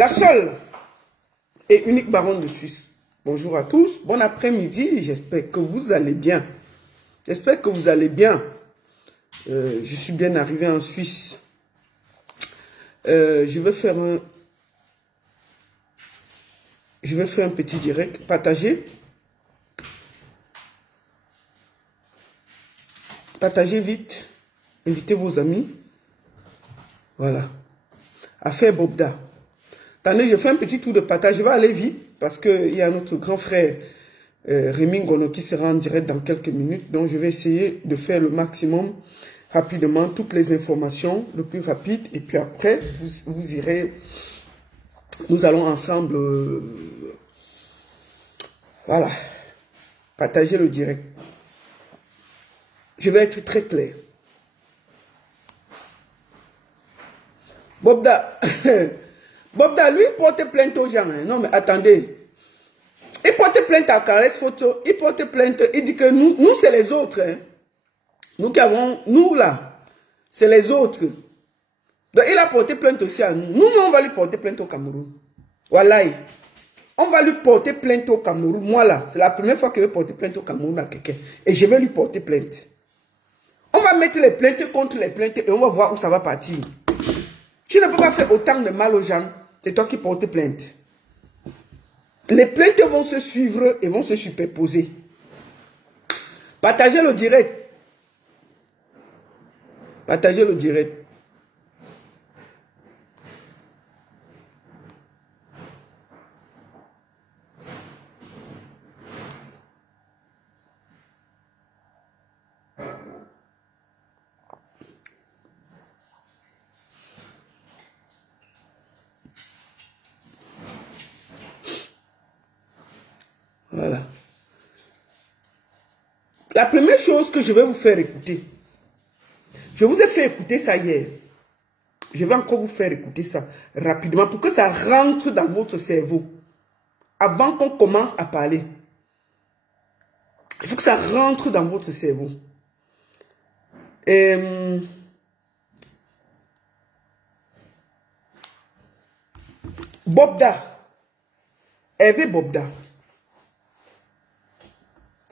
La seule et unique baronne de Suisse. Bonjour à tous, bon après-midi, j'espère que vous allez bien. J'espère que vous allez bien. Je suis bien arrivé en Suisse. Je vais faire un petit direct, partager. Partagez vite, invitez vos amis. Voilà. Affaire Bobda. Attendez, je fais un petit tour de partage. Je vais aller vite parce qu'il y a notre grand frère Rémi Ngono qui sera en direct dans quelques minutes. Donc, je vais essayer de faire le maximum rapidement, toutes les informations le plus rapide. Et puis après, vous irez, nous allons ensemble, voilà, partager le direct. Je vais être très clair. Bobda, Bobda, lui, il porte plainte aux gens. Hein. Non, mais attendez. Il porte plainte à Caresse Photo. Il porte plainte. Il dit que nous c'est les autres. Hein. Nous qui avons, nous là, c'est les autres. Donc, il a porté plainte aussi à nous. Nous, on va lui porter plainte au Cameroun. Voilà. On va lui porter plainte au Cameroun. Moi là, c'est la première fois que je vais porter plainte au Cameroun à quelqu'un. Et je vais lui porter plainte. On va mettre les plaintes contre les plaintes et on va voir où ça va partir. Tu ne peux pas faire autant de mal aux gens. C'est toi qui portes plainte. Les plaintes vont se suivre et vont se superposer. Partagez le direct. Partagez le direct. Voilà. La première chose que je vais vous faire écouter, je vous ai fait écouter ça hier. Je vais encore vous faire écouter ça rapidement pour que ça rentre dans votre cerveau. Avant qu'on commence à parler. Il faut que ça rentre dans votre cerveau. Bobda. Hervé Bobda.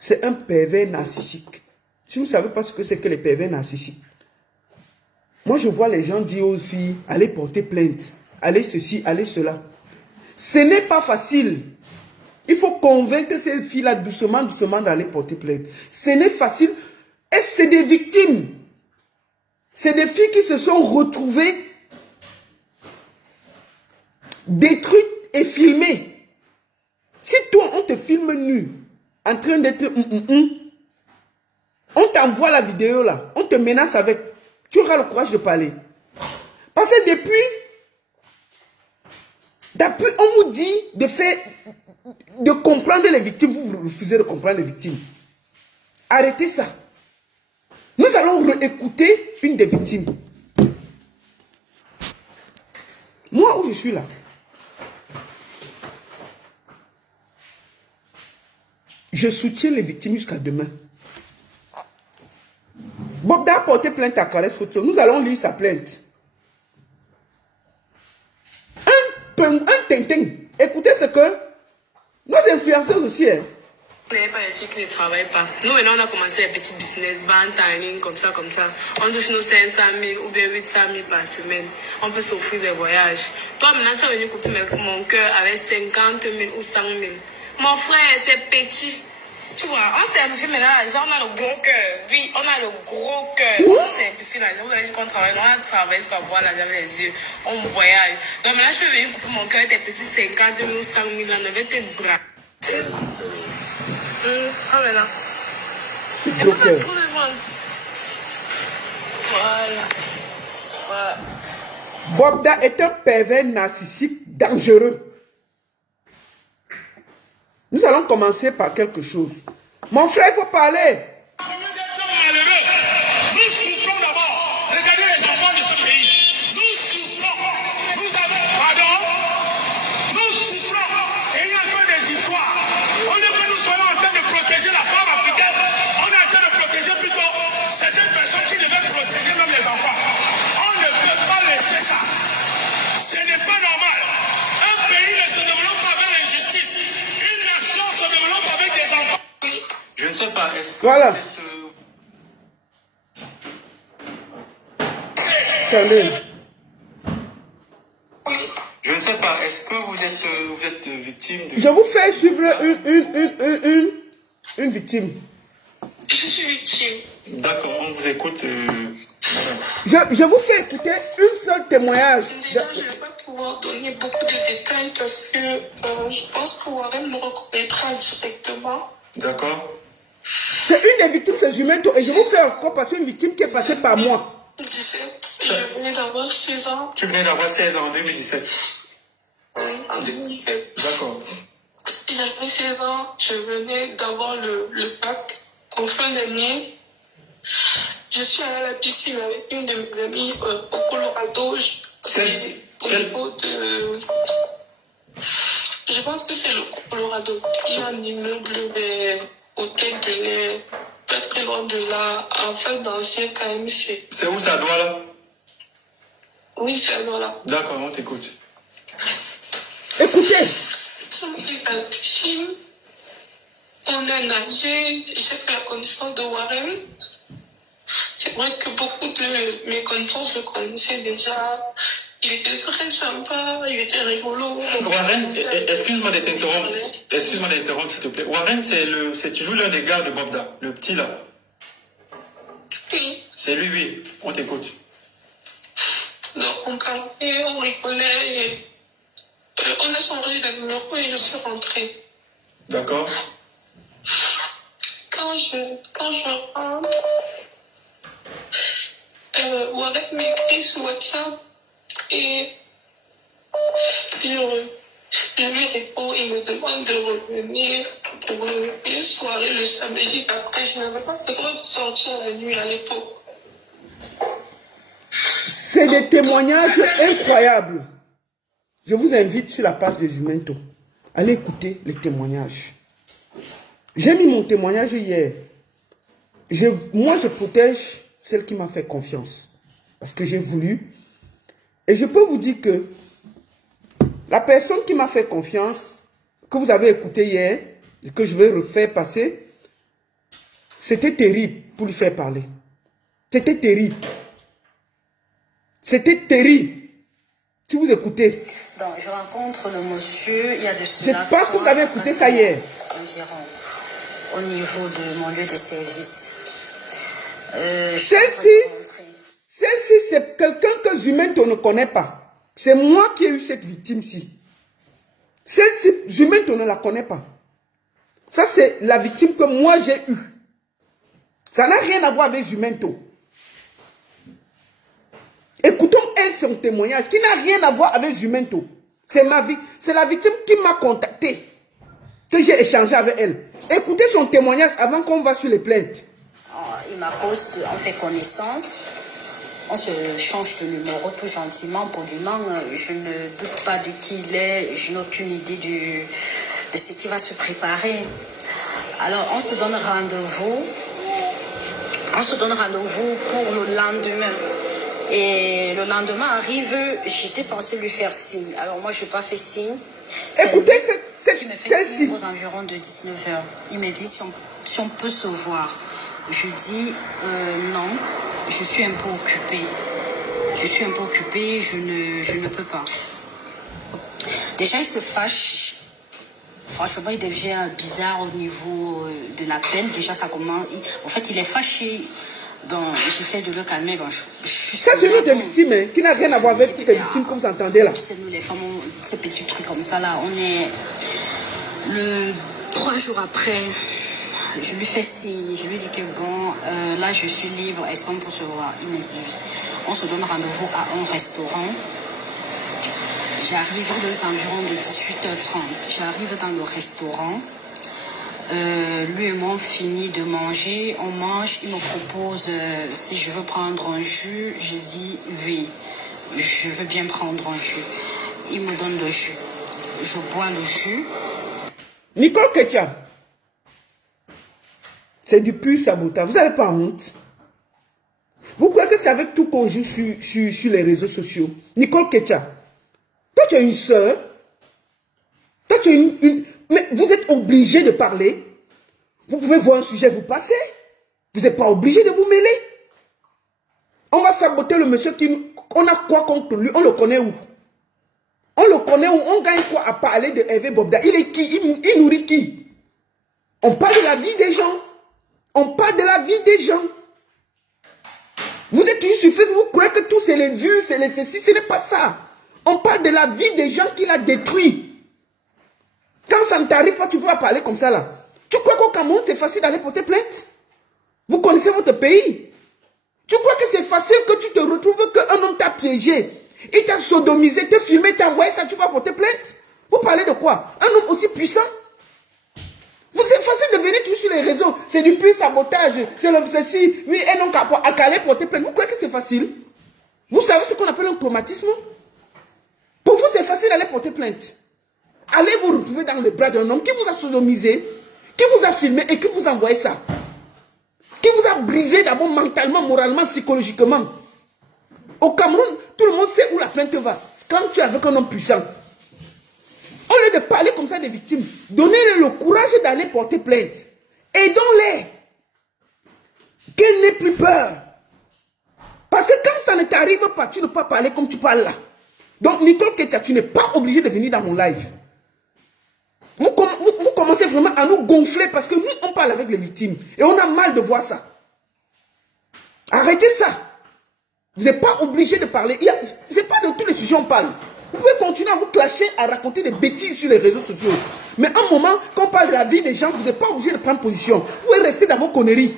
C'est un pervers narcissique. Si vous ne savez pas ce que c'est que les pervers narcissiques, moi je vois les gens dire aux filles, allez porter plainte, allez ceci, allez cela. Ce n'est pas facile. Il faut convaincre ces filles-là doucement, doucement d'aller porter plainte. Ce n'est facile. Et c'est des victimes. C'est des filles qui se sont retrouvées détruites et filmées. Si toi, on te filme nu, en train d'être on t'envoie la vidéo là, on te menace avec, tu auras le courage de parler. Parce que depuis on vous dit de comprendre les victimes, vous refusez de comprendre les victimes. Arrêtez ça. Nous allons réécouter une des victimes. Moi où je suis là, je soutiens les victimes jusqu'à demain. Bobda a porté plainte à Caresse Photo. Nous allons lire sa plainte. Un tintin. Écoutez ce que nos influenceurs aussi. Hein. Il n'y a pas les filles qui ne travaillent pas. Nous, maintenant, on a commencé un petit business, vente en ligne, comme ça, comme ça. On touche nos 500 000 ou bien 800 000 par semaine. On peut s'offrir des voyages. Toi, maintenant, tu es venu couper mon cœur avec 50 000 ou 100 000. Mon frère, c'est petit. Tu vois, on simplifie maintenant l'argent, on a le gros cœur. Oui, on a le gros cœur. On simplifie l'argent. Vous avez dit qu'on travaille, on a travaillé, c'est pas voir l'argent avec les yeux. On voyage. Donc maintenant, je suis venu couper mon cœur, tes petits 50 000 ou 100 000, là, ne vais te bras. Ah, mais là. Et Gros on cœur. a trop de monde. Voilà. Voilà. Bobda est un pervers narcissique dangereux. Nous allons commencer par quelque chose. Mon frère, il faut parler. Malheureux. Nous souffrons d'abord. Regardez les enfants de ce pays. Nous souffrons. Nous avons pardon. Nous souffrons. Et il y a encore des histoires. Au lieu que nous soyons en train de protéger la femme africaine, on est en train de protéger plutôt certaines personnes qui devaient protéger même les enfants. On ne peut pas laisser ça. Ce n'est pas normal. sais pas, est-ce que Voilà. vous êtes... Attendez. Je ne sais pas, est-ce que vous êtes victime de... Je vous fais suivre une victime. Je suis victime. D'accord, on vous écoute. Madame. Je vous fais écouter une seule témoignage. Déjà, je ne vais pas pouvoir donner beaucoup de détails parce que je pense que Warren me reconnaîtra directement. D'accord. C'est une des victimes, c'est Jumento. Et je vous fais encore passer une victime qui est passée par moi. 2017, je venais d'avoir 16 ans. Tu venais d'avoir 16 ans en 2017. Oui, en 2017. D'accord. J'avais 16 ans, je venais d'avoir le bac en fin d'année. Je suis allée à la piscine avec une de mes amies au Colorado. C'est au niveau de... Je pense que c'est le Colorado. Il y a un immeuble des hôtels de l'air, pas très loin de là, en fait d'ancien KMC. C'est où ça doit là? Oui, c'est là. D'accord, on t'écoute. Écoutez. Nous sommes allés à la piscine. On a nagé. J'ai fait la connaissance de Warren. C'est vrai que beaucoup de mes connaissances le connaissaient déjà. Il était très sympa, il était rigolo. Warren, excuse-moi de t'interrompre. Excuse-moi de t'interrompre, s'il te plaît. Warren, c'est toujours l'un des gars de Bobda, le petit là. Oui. C'est lui, oui. On t'écoute. Donc on parlait, on rigolait. Et, on a changé de numéro et je suis rentrée. D'accord. Quand je rentre, Warren m'écrit sur WhatsApp et je lui réponds, il me demande de revenir pour une soirée le samedi après. Je n'avais pas le droit de sortir la nuit à l'époque. C'est des témoignages incroyables. Je vous invite sur la page de Jumento. Allez écouter les témoignages. J'ai mis mon témoignage hier. Moi, je protège celle qui m'a fait confiance. Parce que j'ai voulu. Et je peux vous dire que la personne qui m'a fait confiance, que vous avez écouté hier, et que je vais refaire passer, c'était terrible pour lui faire parler. C'était terrible. C'était terrible. Si vous écoutez. Donc, je rencontre le monsieur, il y a de cela. Je pense que vous avez écouté ça hier. Au niveau de mon lieu de service. Celle-ci, c'est quelqu'un que Jumento ne connaît pas. C'est moi qui ai eu cette victime-ci. Celle-ci, Jumento ne la connaît pas. Ça, c'est la victime que moi j'ai eue. Ça n'a rien à voir avec Jumento. Écoutons elle son témoignage qui n'a rien à voir avec Jumento. C'est ma vie. C'est la victime qui m'a contacté. Que j'ai échangé avec elle. Écoutez son témoignage avant qu'on va sur les plaintes. Il m'accoste, on fait connaissance. On se change de numéro tout gentiment, poliment. Je ne doute pas de qui il est. Je n'ai aucune idée de ce qui va se préparer. Alors, on se donne rendez-vous. On se donne rendez-vous pour le lendemain. Et le lendemain arrive, j'étais censée lui faire signe. Alors moi, je n'ai pas fait signe. Écoutez qui me fait signe aux environs de 19h. Il me dit si on peut se voir. Je dis non, je suis un peu occupée. Je suis un peu occupée, je ne peux pas. Déjà, il se fâche. Franchement, il devient bizarre au niveau de l'appel. Déjà, ça commence. En fait, il est fâché. Bon, j'essaie de le calmer. Bon, ça, c'est une autre victime hein, qui n'a rien à voir avec toutes les victimes que vous entendez là. C'est nous les femmes, ces petits trucs comme ça là. On est le 3 jours après. Je lui fais signe. Je lui dis que bon, là, je suis libre. Est-ce qu'on peut se voir? Il me dit oui. On se donne rendez-vous à un restaurant. J'arrive aux environs de 18h30. J'arrive dans le restaurant. Lui et moi on finit de manger, on mange, il me propose si je veux prendre un jus, je dis oui, je veux bien prendre un jus. Il me donne le jus, je bois le jus. Nicole Ketia, c'est du pur sabotage, vous n'avez pas honte? Vous croyez que c'est avec tout qu'on joue sur les réseaux sociaux? Nicole Ketia, toi tu as une soeur, toi tu as une... Mais vous êtes obligé de parler. Vous pouvez voir un sujet, vous passez. Vous n'êtes pas obligé de vous mêler. On va saboter le monsieur qui... On a quoi contre lui? On le connaît où? On le connaît où? On gagne quoi à parler de Hervé Bobda? Il est qui? Il nourrit qui? On parle de la vie des gens. On parle de la vie des gens. Vous êtes toujours sur Facebook, vous croyez que tout c'est les vues, c'est les ceci, ce n'est pas ça. On parle de la vie des gens qu'il a détruit. Quand ça ne t'arrive pas, tu ne peux pas parler comme ça là. Tu crois qu'au Cameroun, c'est facile d'aller porter plainte? Vous connaissez votre pays. Tu crois que c'est facile que tu te retrouves qu'un homme t'a piégé, il t'a sodomisé, t'a filmé, t'a envoyé ça, tu vas porter plainte? Vous parlez de quoi? Un homme aussi puissant? Vous êtes facile de venir tout sur les réseaux. C'est du pur sabotage. C'est le ceci. Oui, et non à Calais porter plainte. Vous croyez que c'est facile? Vous savez ce qu'on appelle un traumatisme? Pour vous, c'est facile d'aller porter plainte. Allez vous retrouver dans les bras d'un homme qui vous a sodomisé, qui vous a filmé et qui vous a envoyé ça. Qui vous a brisé d'abord mentalement, moralement, psychologiquement. Au Cameroun, tout le monde sait où la plainte va. Quand tu es avec un homme puissant. Au lieu de parler comme ça des victimes, donnez-leur le courage d'aller porter plainte. Aidons-les. Qu'elles n'aient plus peur. Parce que quand ça ne t'arrive pas, tu ne peux pas parler comme tu parles là. Donc, Nicole Ketia, tu n'es pas obligé de venir dans mon live. Vous commencez vraiment à nous gonfler parce que nous, on parle avec les victimes. Et on a mal de voir ça. Arrêtez ça. Vous n'êtes pas obligé de parler. Ce n'est pas de tous les sujets on parle. Vous pouvez continuer à vous clasher, à raconter des bêtises sur les réseaux sociaux. Mais à un moment, quand on parle de la vie des gens, vous n'êtes pas obligé de prendre position. Vous pouvez rester dans vos conneries.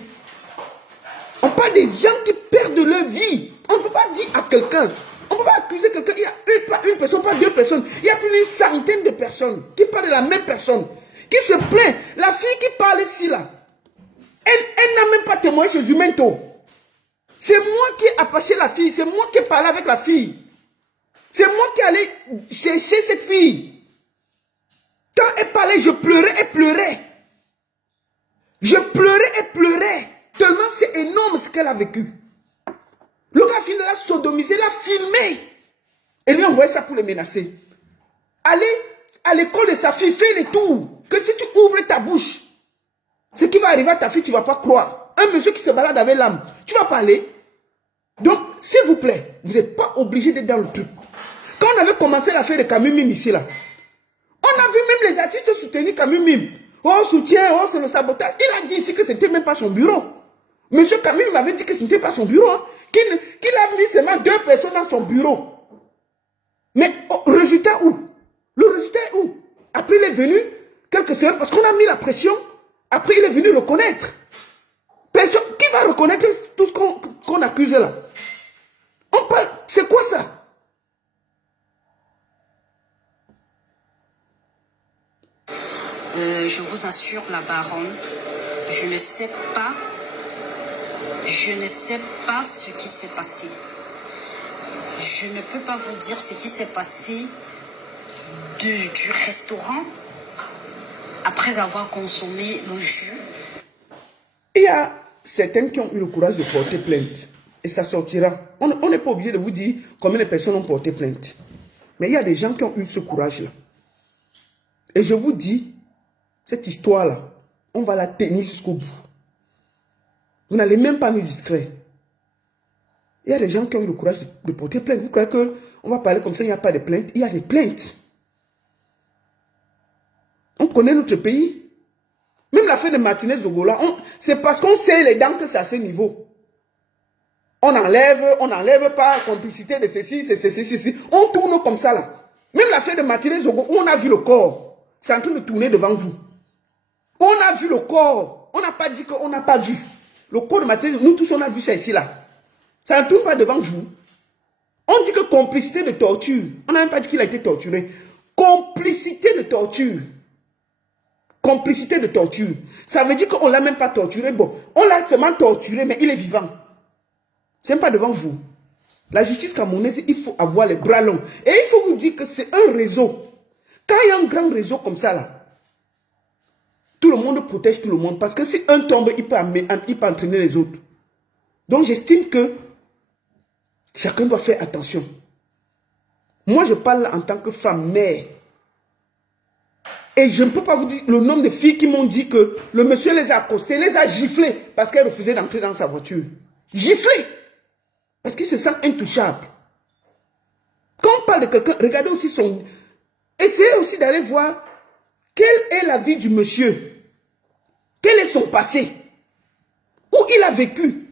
On parle des gens qui perdent leur vie. On ne peut pas dire à quelqu'un, on ne peut pas accuser quelqu'un, il y a pas une personne, pas deux personnes, il y a plus d'une centaine de personnes qui parlent de la même personne, qui se plaint. La fille qui parle ici, là, elle n'a même pas témoigné chez Zumento. C'est moi qui ai apaché la fille, c'est moi qui ai parlé avec la fille. C'est moi qui allais chercher cette fille. Quand elle parlait, je pleurais et pleurais. Je pleurais et pleurais. Tellement c'est énorme ce qu'elle a vécu. Le gars finit l'a sodomisé, l'a filmé. Et lui envoyé ça pour le menacer. Allez à l'école de sa fille, fais les tours. Que si tu ouvres ta bouche, ce qui va arriver à ta fille, tu ne vas pas croire. Un monsieur qui se balade avec l'âme, tu vas parler. Donc, s'il vous plaît, vous n'êtes pas obligé d'être dans le truc. Quand on avait commencé l'affaire de Kamimim ici, là, on a vu même les artistes soutenir Kamimim. Oh, soutien, oh, c'est le sabotage. Il a dit ici que ce n'était même pas son bureau. Monsieur Kamimim m'avait dit que ce n'était pas son bureau. Hein, qu'il a mis seulement 2 personnes dans son bureau. Mais le résultat où? Le résultat est où? Après, il est venu, quelques semaines, parce qu'on a mis la pression. Après, il est venu reconnaître. Personne, qui va reconnaître tout ce qu'on accuse là? On parle, c'est quoi ça? Je vous assure, la baronne, je ne sais pas ce qui s'est passé. Je ne peux pas vous dire ce qui s'est passé du restaurant après avoir consommé le jus. Il y a certains qui ont eu le courage de porter plainte. Et ça sortira. On n'est pas obligé de vous dire combien de personnes ont porté plainte. Mais il y a des gens qui ont eu ce courage-là. Et je vous dis, cette histoire-là, on va la tenir jusqu'au bout. Vous n'allez même pas nous distraire. Il y a des gens qui ont eu le courage de porter plainte. Vous croyez qu'on va parler comme ça, il n'y a pas de plainte? Il y a des plaintes. On connaît notre pays. Même l'affaire de Martinez Zogola, c'est parce qu'on sait les dents que c'est à ce niveau. On n'enlève pas complicité de ceci, c'est ceci. On tourne comme ça là. Même l'affaire de Martinez Zogola, on a vu le corps. C'est en train de tourner devant vous. On a vu le corps. On n'a pas dit qu'on n'a pas vu. Le corps de Martinez, nous tous on a vu ça ici là. Ça ne tourne pas devant vous. On dit que complicité de torture. On n'a même pas dit qu'il a été torturé. Complicité de torture. Complicité de torture. Ça veut dire qu'on ne l'a même pas torturé. Bon, on l'a seulement torturé, mais il est vivant. Ce n'est pas devant vous. La justice camerounaise, il faut avoir les bras longs. Et il faut vous dire que c'est un réseau. Quand il y a un grand réseau comme ça, là, tout le monde protège tout le monde. Parce que si un tombe, il peut entraîner les autres. Donc j'estime que chacun doit faire attention. Moi, je parle en tant que femme, mère. Et je ne peux pas vous dire le nombre de filles qui m'ont dit que le monsieur les a accostées, les a giflées parce qu'elles refusaient d'entrer dans sa voiture. Giflées. Parce qu'il se sent intouchable. Quand on parle de quelqu'un, regardez aussi son... Essayez aussi d'aller voir quelle est la vie du monsieur. Quel est son passé? Où il a vécu?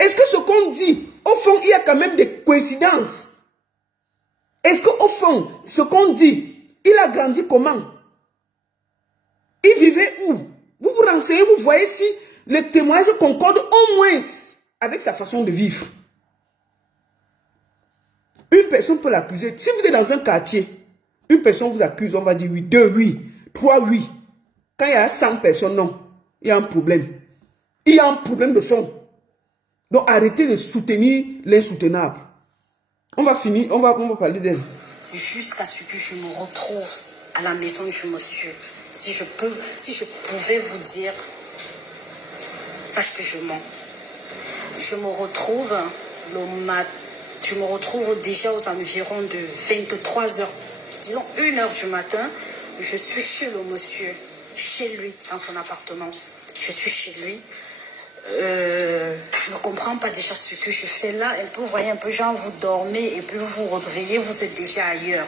Est-ce que ce qu'on dit, au fond, il y a quand même des coïncidences? Est-ce qu'au fond, ce qu'on dit, il a grandi comment? Il vivait où? Vous vous renseignez, vous voyez si les témoignages concordent au moins avec sa façon de vivre. Une personne peut l'accuser. Si vous êtes dans un quartier, une personne vous accuse, on va dire oui, 2 oui, 3 oui. Quand il y a 100 personnes, non. Il y a un problème. Il y a un problème de fond. Donc arrêtez de soutenir l'insoutenable. On va finir, on va parler d'elle. Jusqu'à ce que je me retrouve à la maison du monsieur. Si je pouvais vous dire, sache que je mens. Je me retrouve déjà aux environs de 23 heures, disons 1 heure du matin. Je suis chez le monsieur, chez lui, dans son appartement. Je suis chez lui. Je ne comprends pas déjà ce que je fais là. Un peu, vous voyez, un peu genre vous dormez et puis vous vous réveillez, vous êtes déjà ailleurs.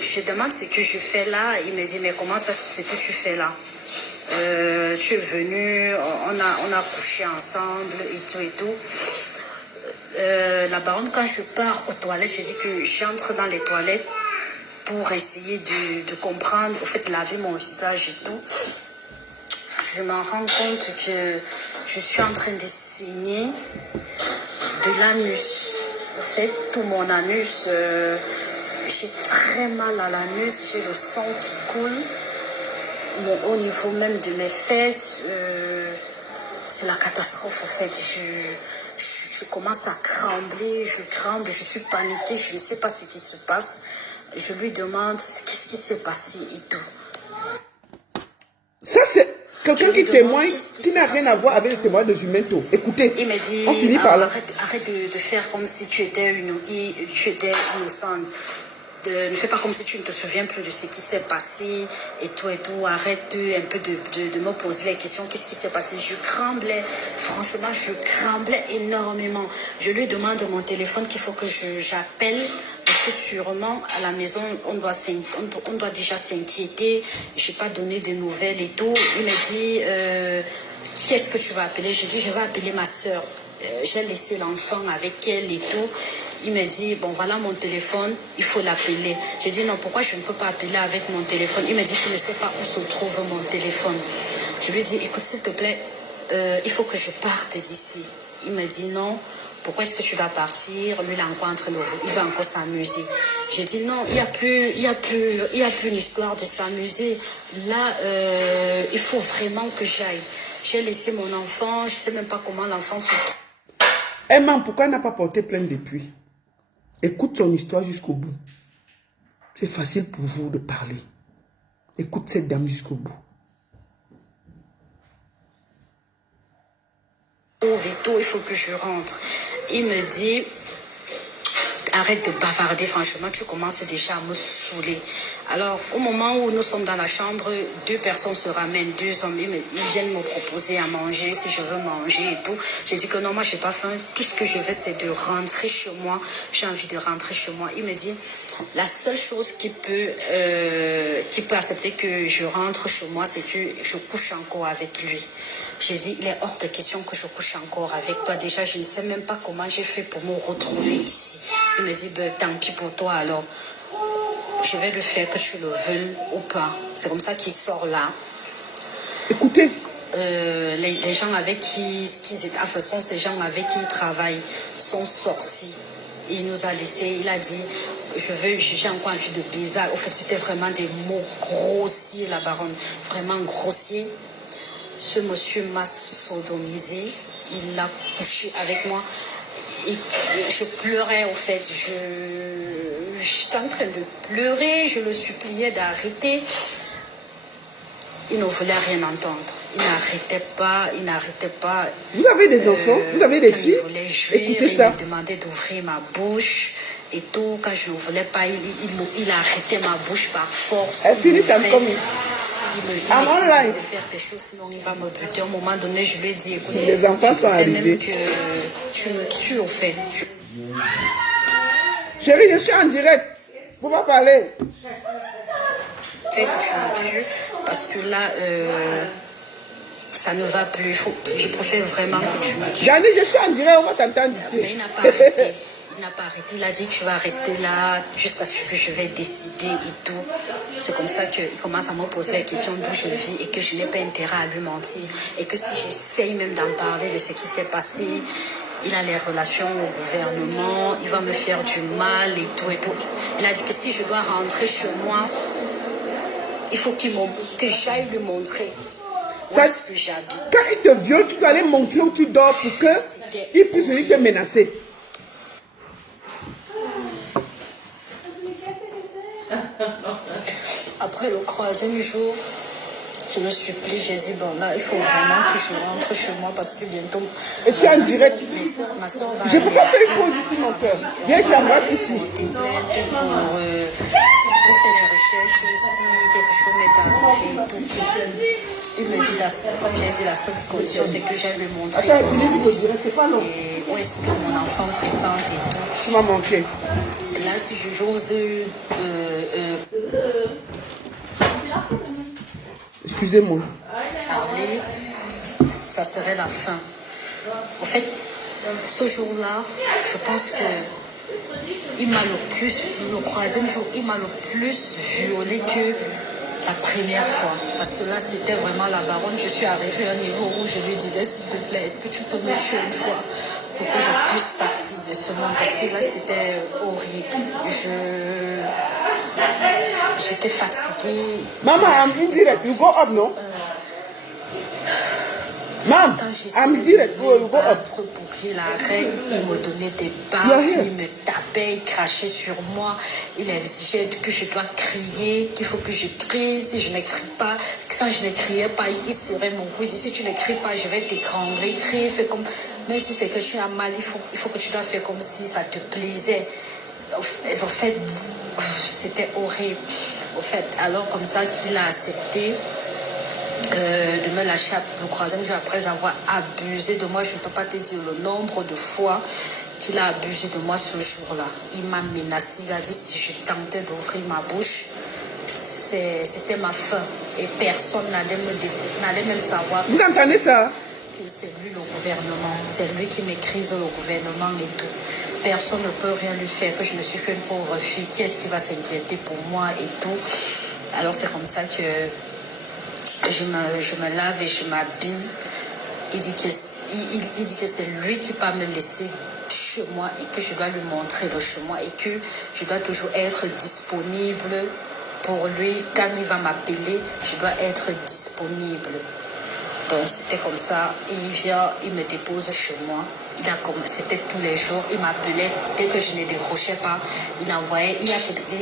Je demande ce que je fais là. Il me dit, mais comment ça, c'est ce que tu fais là? Tu es venu, on a couché ensemble et tout et tout. La baronne, quand je pars aux toilettes, je dis que j'entre dans les toilettes pour essayer de comprendre, au fait, laver mon visage et tout. Je me rends compte que je suis en train de saigner de l'anus. En fait, tout mon anus, j'ai très mal à l'anus, j'ai le sang qui coule. Mais au niveau même de mes fesses, c'est la catastrophe en fait. Je commence à trembler, je tremble, je suis paniquée, je ne sais pas ce qui se passe. Je lui demande qu'est-ce qui s'est passé et tout. Ça c'est quelqu'un qui témoigne, qui n'a rien à voir avec le témoignage de Jumento. Écoutez, il m'a dit, on finit par là. Arrête de faire comme si tu étais innocente. Ne fais pas comme si tu ne te souviens plus de ce qui s'est passé et tout. Arrête un peu de me poser les questions. Qu'est-ce qui s'est passé? Je tremblais. Franchement, je tremblais énormément. Je lui demande mon téléphone qu'il faut que j'appelle parce que sûrement à la maison, on doit déjà s'inquiéter. Je n'ai pas donné de nouvelles et tout. Il me dit, qu'est-ce que tu vas appeler? Je dis, je vais appeler ma soeur. J'ai laissé l'enfant avec elle et tout. Il me dit, bon voilà mon téléphone, il faut l'appeler. J'ai dit non, pourquoi je ne peux pas appeler avec mon téléphone? Il me dit qu'il ne sait pas où se trouve mon téléphone. Je lui ai dit, écoute s'il te plaît, il faut que je parte d'ici. Il me dit non, pourquoi est-ce que tu vas partir? Lui, il va encore s'amuser. J'ai dit non, il n'y a plus une histoire de s'amuser. Là, il faut vraiment que j'aille. J'ai laissé mon enfant, je ne sais même pas comment l'enfant se trouve. Emma, pourquoi elle n'a pas porté plainte depuis? Écoute son histoire jusqu'au bout. C'est facile pour vous de parler. Écoute cette dame jusqu'au bout. Il faut que je rentre. Il me dit, arrête de bavarder, franchement, tu commences déjà à me saouler. Alors, au moment où nous sommes dans la chambre, 2 personnes se ramènent, 2 hommes, ils viennent me proposer à manger, si je veux manger et tout. J'ai dit que non, moi, je n'ai pas faim. Tout ce que je veux, c'est de rentrer chez moi. J'ai envie de rentrer chez moi. Il me dit, la seule chose qui peut accepter que je rentre chez moi, c'est que je couche encore avec lui. J'ai dit, il est hors de question que je couche encore avec toi. Déjà, je ne sais même pas comment j'ai fait pour me retrouver ici. Il me dit, ben, tant pis pour toi alors. Je vais le faire que tu le veuilles ou pas. C'est comme ça qu'il sort là. Écoutez. Les gens avec qui sont ces gens avec qui il travaille sont sortis. Il nous a laissé, il a dit, j'ai encore envie de baiser. Au fait, c'était vraiment des mots grossiers, la baronne. Vraiment grossiers. Ce monsieur m'a sodomisé. Il a couché avec moi. Je pleurais, au fait. J'étais en train de pleurer. Je le suppliais d'arrêter. Il ne voulait rien entendre. il n'arrêtait pas. Vous avez des enfants, vous avez des quand filles. il voulait jouir, Écoutez ça. il me demandait d'ouvrir ma bouche et tout. Quand je ne voulais pas, il arrêtait ma bouche par force. Elle finit ça comme Il I'm m'exigeait online. de faire des choses, sinon il va me buter. À un moment donné, je lui ai dit, écoute, Les enfants sont je sais même arrivés. que tu me tues, au fait. Chérie, je suis en direct. Vous pas parler. Que tu me tues, parce que là, ça ne va plus. Je préfère vraiment que tu me tues. Jani, je suis en direct, on va t'entendre Mais ici. il n'a pas arrêté. Il n'a pas arrêté. Il a dit tu vas rester là jusqu'à ce que je vais décider et tout. C'est comme ça qu'il commence à me poser la question d'où je vis et que je n'ai pas intérêt à lui mentir. Et que si j'essaye même d'en parler de ce qui s'est passé, il a les relations au gouvernement, il va me faire du mal et tout et tout. Il a dit que si je dois rentrer chez moi, il faut que j'aille lui montrer où Ça- est-ce que j'habite. Quand il te viole, tu dois aller montrer où tu dors pour qu'il puisse venir te menacer. Après le troisième jour, je me supplie, j'ai dit, bon là, il faut vraiment que je rentre chez moi parce que bientôt... Je suis en direct. Ma soeur va Je ne peux pas faire une pause ici, mon cœur. Viens, je t'embrasse ici. porter plainte pour faire des recherches si quelque chose m'est arrivé et tout. Il me dit, comme j'ai dit, la seule condition, c'est que j'aille lui montrer Attends, c'est lui qui te dirait, c'est pas long. et où est-ce que mon enfant fréquente et tout. Tu m'as manqué. Là, si j'ose Excusez-moi. parler, ça serait la fin. En fait, ce jour-là, je pense que il m'a le plus, le troisième jour, il m'a le plus violé que la première fois. Parce que là, c'était vraiment la baronne. Je suis arrivée à un niveau où je lui disais, s'il te plaît, est-ce que tu peux me tuer une fois pour que je puisse partir de ce monde? Parce que là, c'était horrible. J'étais fatiguée. Maman, I'm in direct. You go up, no? Mom, Quand I'm j'essayais direct. de You me go up. battre pour qu'il arrête, il me donnait des You're baffes, here. il me tapait, il crachait sur moi, il exigeait que je dois crier, qu'il faut que je crie. Si je ne crie pas, quand je ne criais pas, il serrait mon cou. Il dit, si tu ne cries pas, je vais t'étrangler. Crie, fais comme, même si c'est que tu as mal, il faut que tu dois faire comme si ça te plaisait. En fait, c'était horrible. Au fait, alors comme ça qu'il a accepté de me lâcher le troisième jour après avoir abusé de moi. Je ne peux pas te dire le nombre de fois qu'il a abusé de moi ce jour-là. Il m'a menacé, il a dit si je tentais d'ouvrir ma bouche, c'était ma fin. Et personne n'allait même savoir Vous entendez ça? que c'est lui le gouvernement. C'est lui qui maîtrise le gouvernement et tout. Personne ne peut rien lui faire, que je ne suis qu'une pauvre fille. Qui est-ce qui va s'inquiéter pour moi et tout? Alors c'est comme ça que je me lave et je m'habille. Il dit que c'est lui qui va me laisser chez moi et que je dois lui montrer le chemin et que je dois toujours être disponible pour lui. Quand il va m'appeler, je dois être disponible. Donc c'était comme ça. Il vient, il me dépose chez moi. C'était tous les jours. Il m'appelait dès que je ne décrochais pas. Il envoyait. Il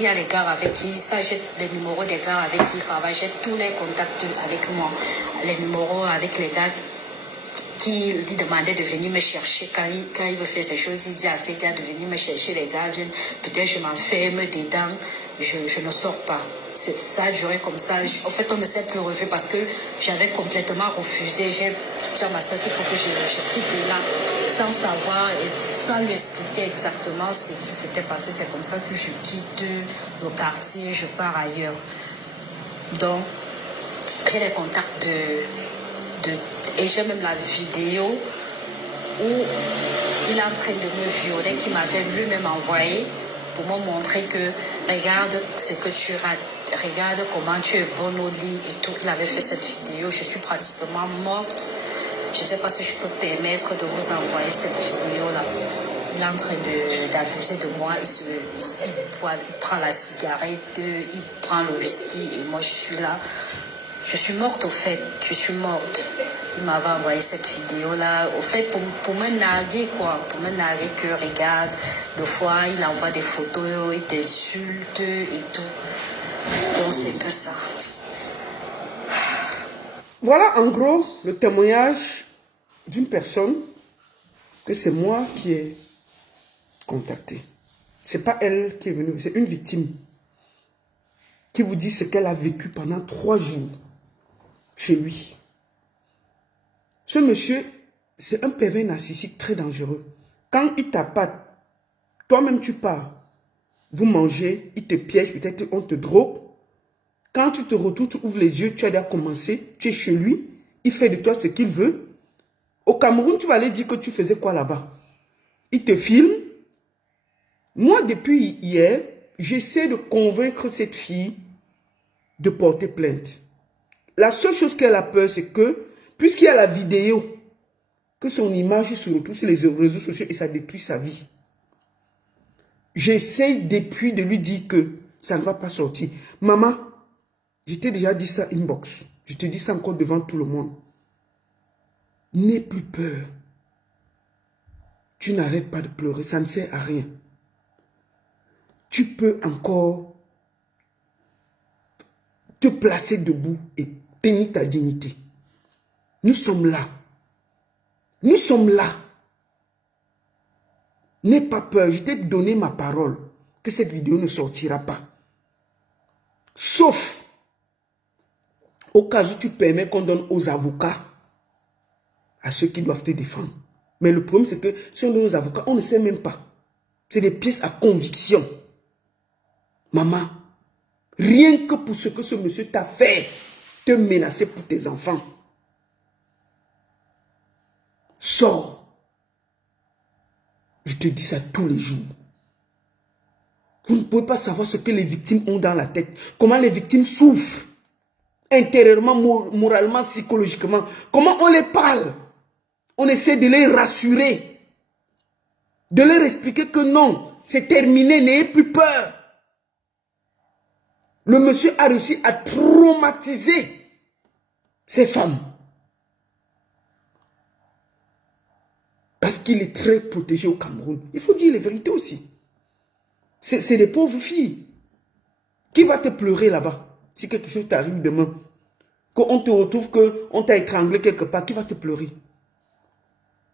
y a les gars avec qui, ça j'ai les numéros des gars avec qui il travaille. J'ai tous les contacts avec moi. Les numéros avec les gars qui lui demandaient de venir me chercher. Quand il veut faire ces choses, il dit à ces gars de venir me chercher. Les gars viennent. Peut-être je m'enferme dedans. Je ne sors pas. Ça a duré comme ça. En fait, on ne s'est plus revu parce que j'avais complètement refusé. J'ai dit à ma soeur qu'il faut que je quitte de là sans savoir et sans lui expliquer exactement ce qui s'était passé. C'est comme ça que je quitte le quartier, je pars ailleurs. Donc, j'ai les contacts et j'ai même la vidéo où il est en train de me violer, qu'il m'avait lui-même envoyé pour me montrer que regarde ce que tu rates. Regarde comment tu es bonne au lit et tout. Il avait fait cette vidéo. Je suis pratiquement morte. Je ne sais pas si je peux permettre de vous envoyer cette vidéo-là. Il est en train d'abuser de moi. Il prend la cigarette, il prend le whisky et moi je suis là. Je suis morte au fait. Je suis morte. Il m'avait envoyé cette vidéo-là. Au fait, pour me narguer, quoi. Pour me narguer que, regarde, des fois, il envoie des photos, il t'insulte et tout. Donc, c'est que ça. Voilà en gros le témoignage d'une personne que c'est moi qui ai contacté. Ce n'est pas elle qui est venue, c'est une victime qui vous dit ce qu'elle a vécu pendant 3 jours chez lui. Ce monsieur, c'est un pervers narcissique très dangereux. Quand il t'appâte, toi-même tu pars, vous mangez, il te piège, peut-être on te drogue. Quand tu te retrouves, tu ouvres les yeux, tu as déjà commencé, tu es chez lui, il fait de toi ce qu'il veut. Au Cameroun, tu vas aller dire que tu faisais quoi là-bas? Il te filme. Moi, depuis hier, j'essaie de convaincre cette fille de porter plainte. La seule chose qu'elle a peur, c'est que, puisqu'il y a la vidéo, que son image se retrouve sur les réseaux sociaux et ça détruit sa vie. J'essaie depuis de lui dire que ça ne va pas sortir. Maman, je t'ai déjà dit ça inbox. Je te dis ça encore devant tout le monde. N'aie plus peur. Tu n'arrêtes pas de pleurer, ça ne sert à rien. Tu peux encore te placer debout et tenir ta dignité. Nous sommes là. Nous sommes là. N'aie pas peur, je t'ai donné ma parole que cette vidéo ne sortira pas. Sauf au cas où tu permets qu'on donne aux avocats à ceux qui doivent te défendre. Mais le problème, c'est que si on donne aux avocats, on ne sait même pas. C'est des pièces à conviction. Maman, rien que pour ce que ce monsieur t'a fait, te menacer pour tes enfants. Sors. Je te dis ça tous les jours. Vous ne pouvez pas savoir ce que les victimes ont dans la tête. Comment les victimes souffrent. Intérieurement, moralement, psychologiquement. Comment on les parle. On essaie de les rassurer. De leur expliquer que non, c'est terminé, n'ayez plus peur. Le monsieur a réussi à traumatiser ces femmes. Parce qu'il est très protégé au Cameroun. Il faut dire les vérités aussi. C'est des pauvres filles. Qui va te pleurer là-bas? Si quelque chose t'arrive demain, qu'on te retrouve, qu'on t'a étranglé quelque part, qui va te pleurer?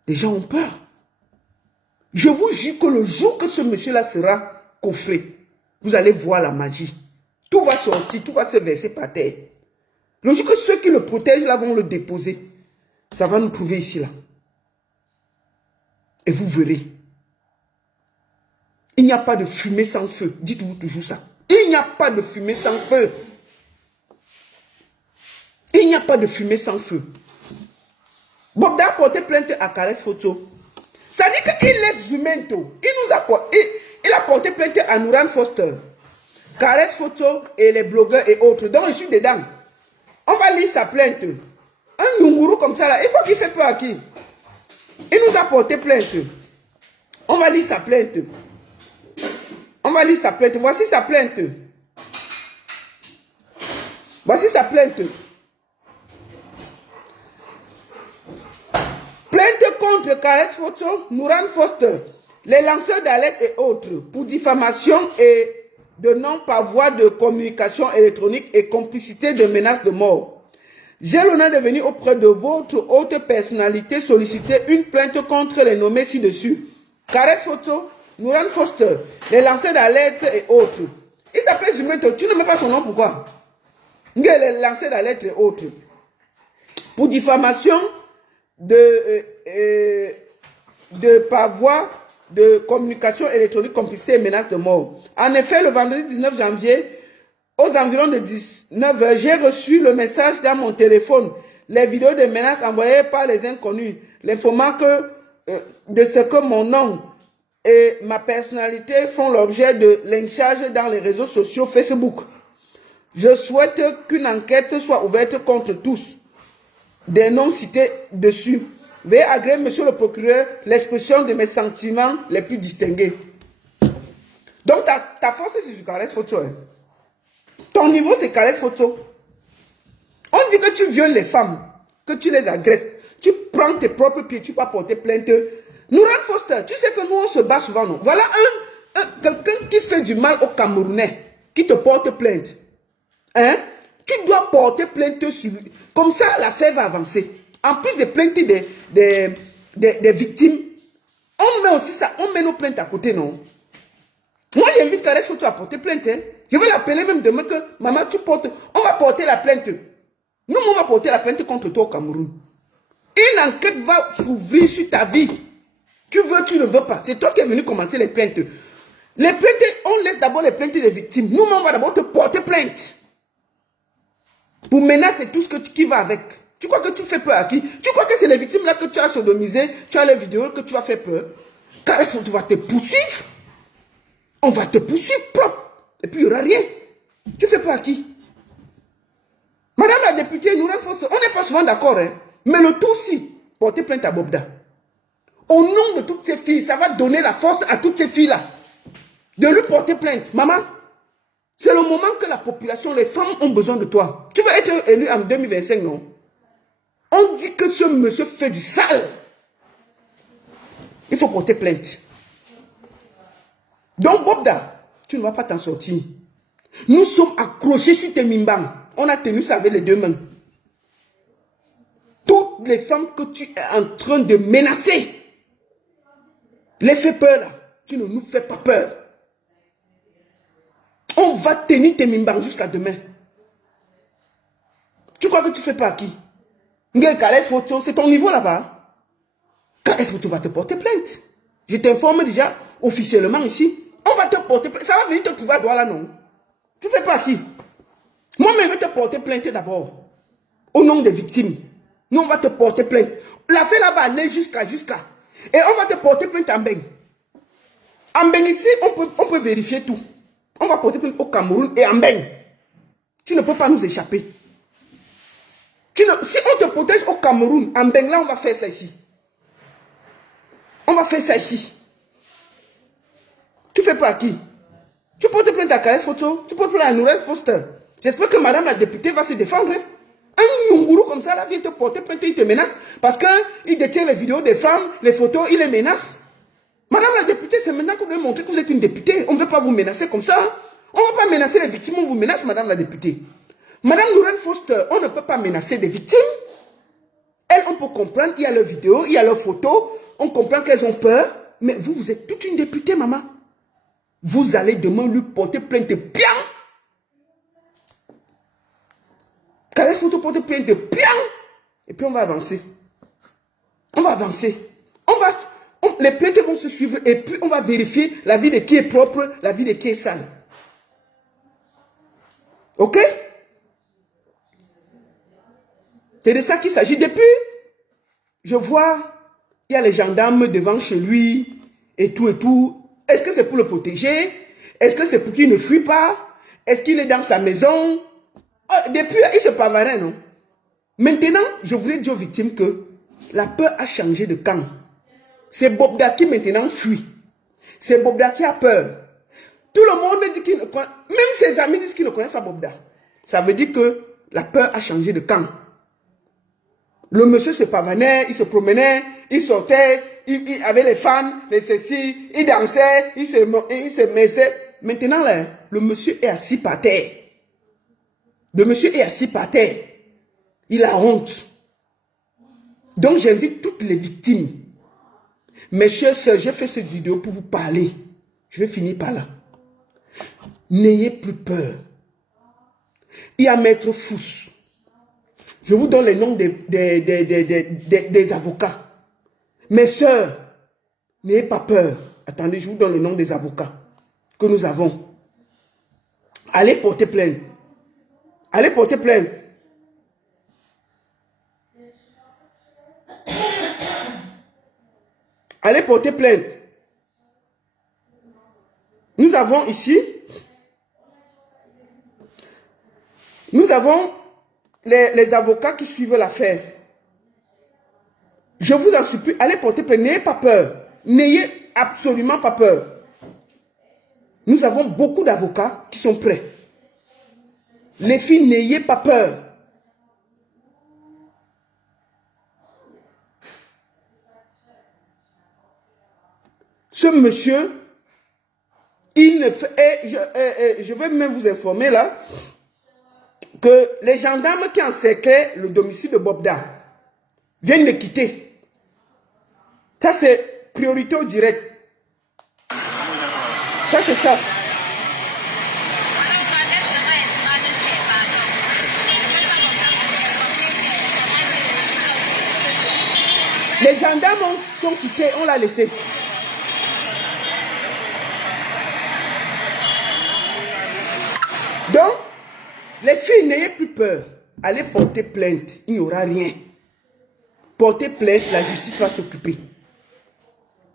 Les gens ont peur. Je vous jure que le jour que ce monsieur-là sera coffré, vous allez voir la magie. Tout va sortir, tout va se verser par terre. Le jour que ceux qui le protègent là vont le déposer, ça va nous trouver ici là. Et vous verrez. Il n'y a pas de fumée sans feu. Dites-vous toujours ça. Il n'y a pas de fumée sans feu. Il n'y a pas de fumée sans feu. Bobda a porté plainte à Caresse Photo. Ça dit qu'il laisse Zumento. Il a porté plainte à Nouran Foster, Caresse Photo et les blogueurs et autres. Donc je suis dedans. On va lire sa plainte. Un Yunguru comme ça là. Et quoi qu'il fait peur à qui? Il nous a porté plainte. On va lire sa plainte. On va lire sa plainte. Voici sa plainte. Voici sa plainte. Plainte contre Caresse Photo, Nouran Foster, les lanceurs d'alerte et autres pour diffamation et de non par voie de communication électronique et complicité de menaces de mort. J'ai l'honneur de venir auprès de votre haute personnalité solliciter une plainte contre les nommés ci-dessus. Caresse Photo, Nouran Foster, les lanceurs d'alerte et autres. Il s'appelle Zumeto. Tu ne mets pas son nom, pourquoi? Les lanceurs d'alerte et autres. Pour diffamation de par voie de communication électronique, complicité et menace de mort. En effet, le vendredi 19 janvier, aux environs de 19 h, j'ai reçu le message dans mon téléphone, les vidéos de menaces envoyées par les inconnus, l'informant que de ce que mon nom et ma personnalité font l'objet de lynchage dans les réseaux sociaux Facebook. Je souhaite qu'une enquête soit ouverte contre tous. Des noms cités dessus. Veuillez agréer, monsieur le procureur, l'expression de mes sentiments les plus distingués. Donc, ta force, c'est sur Caresse Photo. Hein. Ton niveau, c'est Caresse Photo. On dit que tu violes les femmes, que tu les agresses. Tu prends tes propres pieds, tu vas porter plainte. Nouran Foster, tu sais que nous, on se bat souvent, non? Voilà quelqu'un qui fait du mal aux Camerounais, qui te porte plainte. Hein? Tu dois porter plainte Comme ça, l'affaire va avancer. En plus de plaintes des victimes, on met aussi ça, on met nos plaintes à côté, non? Moi, j'invite Caresse Photo à porter plainte. Hein. Je vais l'appeler même demain que, maman, tu portes, on va porter la plainte. Nous, on va porter la plainte contre toi au Cameroun. Une enquête va s'ouvrir sur ta vie. Tu veux, tu ne veux pas. C'est toi qui es venu commencer les plaintes. Les plaintes, on laisse d'abord les plaintes des victimes. Nous, on va d'abord te porter plainte. Pour menacer tout ce qui va avec. Tu crois que tu fais peur à qui? Tu crois que c'est les victimes là que tu as sodomisé, tu as les vidéos que tu as fait peur? Caresse Photo va te poursuivre. On va te poursuivre propre. Et puis il n'y aura rien. Tu fais peur à qui? Madame la députée, nous on n'est pas souvent d'accord. Hein? Mais le tout aussi, porter plainte à Bobda. Au nom de toutes ces filles, ça va donner la force à toutes ces filles-là. De lui porter plainte. Maman, c'est le moment que la population, les femmes ont besoin de toi. Tu vas être élu en 2025, non? On dit que ce monsieur fait du sale. Il faut porter plainte. Donc, Bobda, tu ne vas pas t'en sortir. Nous sommes accrochés sur tes mimbang. On a tenu ça avec les deux mains. Toutes les femmes que tu es en train de menacer, les fais peur là, tu ne nous fais pas peur. On va tenir tes mimbang jusqu'à demain. Tu crois que tu fais pas à qui? Caresse Photo, c'est ton niveau là-bas. Caresse Photo va te porter plainte. Je t'informe déjà officiellement ici. On va te porter plainte. Ça va venir te trouver à Douala, non? Tu fais pas à qui? Moi-même, je vais te porter plainte d'abord. Au nom des victimes. Nous, on va te porter plainte. L'affaire là va aller jusqu'à. Et on va te porter plainte en Beng. En Beng ici, on peut vérifier tout. On va porter plainte au Cameroun et en Beng. Tu ne peux pas nous échapper. Si on te protège au Cameroun, en Beng, là, on va faire ça ici. On va faire ça ici. Tu fais pas à qui? Tu portes plainte à Caresse Photo, tu portes plainte à Nourel Foster. J'espère que madame la députée va se défendre. Un Nyunguru comme ça, là, vient te porter plainte, il te menace. Parce qu'il détient les vidéos des femmes, les photos, il les menace. Madame la députée, c'est maintenant que vous devez montrer que vous êtes une députée. On ne veut pas vous menacer comme ça. On ne va pas menacer les victimes, on vous menace, madame la députée. Madame Nourel Foster, on ne peut pas menacer des victimes. Elles, on peut comprendre, il y a leurs vidéos, il y a leurs photos, on comprend qu'elles ont peur. Mais vous, vous êtes toute une députée, maman. Vous allez demain lui porter plainte bien. Caresse Photo porter plainte bien. Et puis on va avancer. On va avancer. Les plaintes vont se suivre et puis on va vérifier la vie de qui est propre, la vie de qui est sale. Ok? C'est de ça qu'il s'agit. Depuis, je vois, il y a les gendarmes devant chez lui et tout et tout. Est-ce que c'est pour le protéger? Est-ce que c'est pour qu'il ne fuit pas? Est-ce qu'il est dans sa maison? Depuis, il se pavarait, non? Maintenant, je voudrais dire aux victimes que la peur a changé de camp. C'est Bobda qui maintenant fuit. C'est Bobda qui a peur. Tout le monde dit qu'il ne connaît, même ses amis disent qu'ils ne connaissent pas Bobda. Ça veut dire que la peur a changé de camp. Le monsieur se pavanait, il se promenait, il sortait, il avait les fans, les ceci, il dansait, il se mettait. Maintenant, là, le monsieur est assis par terre. Le monsieur est assis par terre. Il a honte. Donc, j'invite toutes les victimes. Mes chers sœurs, j'ai fait cette vidéo pour vous parler. Je vais finir par là. N'ayez plus peur. Il y a Maître Fous. Je vous donne les noms des avocats. Mes sœurs, n'ayez pas peur. Attendez, je vous donne le nom des avocats que nous avons. Allez porter plainte. Allez porter plainte. Allez porter plainte. Nous avons ici, nous avons les avocats qui suivent l'affaire. Je vous en supplie, allez porter plainte. N'ayez pas peur. N'ayez absolument pas peur. Nous avons beaucoup d'avocats qui sont prêts. Les filles, n'ayez pas peur. Ce monsieur, il ne fait, je vais même vous informer là, que les gendarmes qui encerclaient le domicile de Bobda viennent le quitter. Ça, c'est priorité au direct. Ça, c'est ça. Les gendarmes sont quittés, on l'a laissé. Donc, les filles, n'ayez plus peur. Allez porter plainte, il n'y aura rien. Portez plainte, la justice va s'occuper.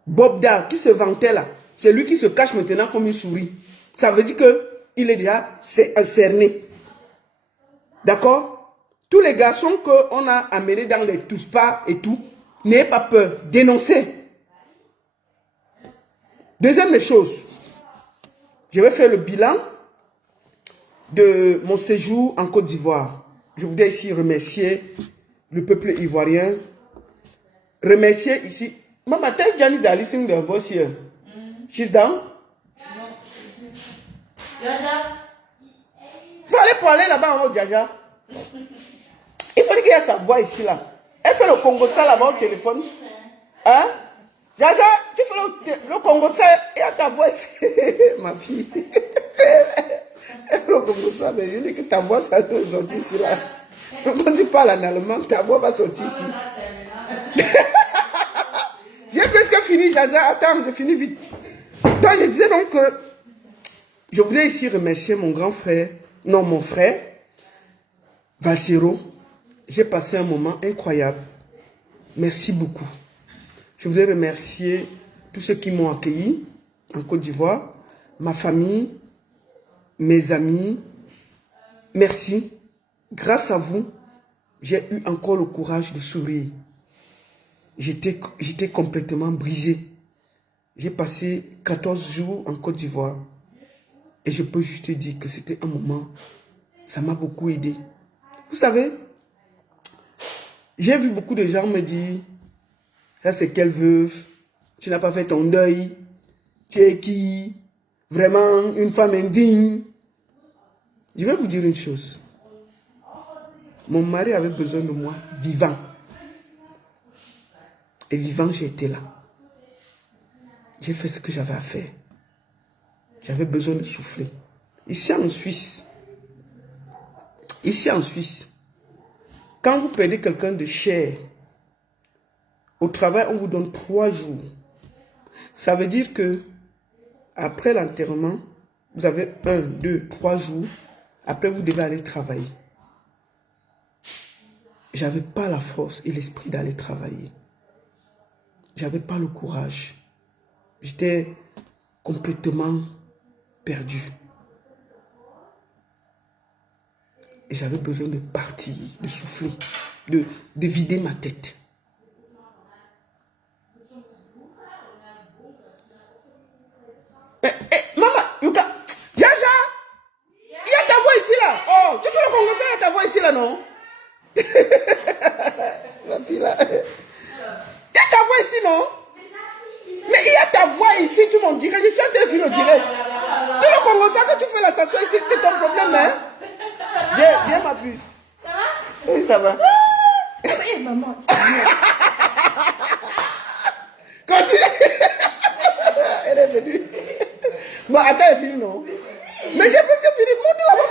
Bobda, qui se vantait là, c'est lui qui se cache maintenant comme une souris. Ça veut dire qu'il est déjà cerné. D'accord? Tous les garçons qu'on a amenés dans les Touspas et tout, n'ayez pas peur, dénoncez. Deuxième des choses, je vais faire le bilan de mon séjour en Côte d'Ivoire. Je voudrais ici remercier le peuple ivoirien. Remercier ici. Mama, tell Janice that listening to her voice here. She's down? Il faut aller pour aller là-bas en haut, Jaja. Il faut qu'il y ait sa voix ici là. Elle fait le Congo ça là-bas au téléphone. Hein? Jaja, tu fais le Congo ça et à ta voix ici. Ma fille. Le Congo ça, mais je dis que ta voix ça doit sortir ici là. Quand tu parles en allemand, ta voix va sortir ici. J'ai presque fini, Jaja. Attends, je finis vite. Donc, je disais donc que je voulais ici remercier mon grand frère, non, mon frère, Valsero. J'ai passé un moment incroyable. Merci beaucoup. Je voudrais remercier tous ceux qui m'ont accueilli en Côte d'Ivoire, ma famille, mes amis. Merci. Grâce à vous, j'ai eu encore le courage de sourire. J'étais complètement brisé. J'ai passé 14 jours en Côte d'Ivoire. Et je peux juste te dire que c'était un moment, ça m'a beaucoup aidé. Vous savez, j'ai vu beaucoup de gens me dire, ça c'est quelle veuve, tu n'as pas fait ton deuil, tu es qui, vraiment une femme indigne. Je vais vous dire une chose. Mon mari avait besoin de moi vivant. Et vivant, j'ai été là. J'ai fait ce que j'avais à faire. J'avais besoin de souffler. Ici en Suisse, quand vous perdez quelqu'un de cher, au travail, on vous donne 3 jours. Ça veut dire que après l'enterrement, vous avez 1, 2, 3 jours. Après, vous devez aller travailler. J'avais pas la force et l'esprit d'aller travailler. J'avais pas le courage. J'étais complètement perdu. Et j'avais besoin de partir, de souffler, de vider ma tête. Maman, Yuka, Jaja, il y a ta voix ici là. Oh, tu fais le Congo, il y a ta voix ici là, non? Ma fille là. Il y a ta voix ici, non? Mais il y a ta voix ici, tu m'en dirais. Je suis en train de finir le direct. Tu le Congo, ça que tu fais la station ici, c'est ton problème, hein? Viens ma puce. Ça va? Oui, ça va. Oui, maman, ça va. Continue. Elle est venue. Bon, attends, elle finit, non? Mais j'ai presque fini. Monte là-bas.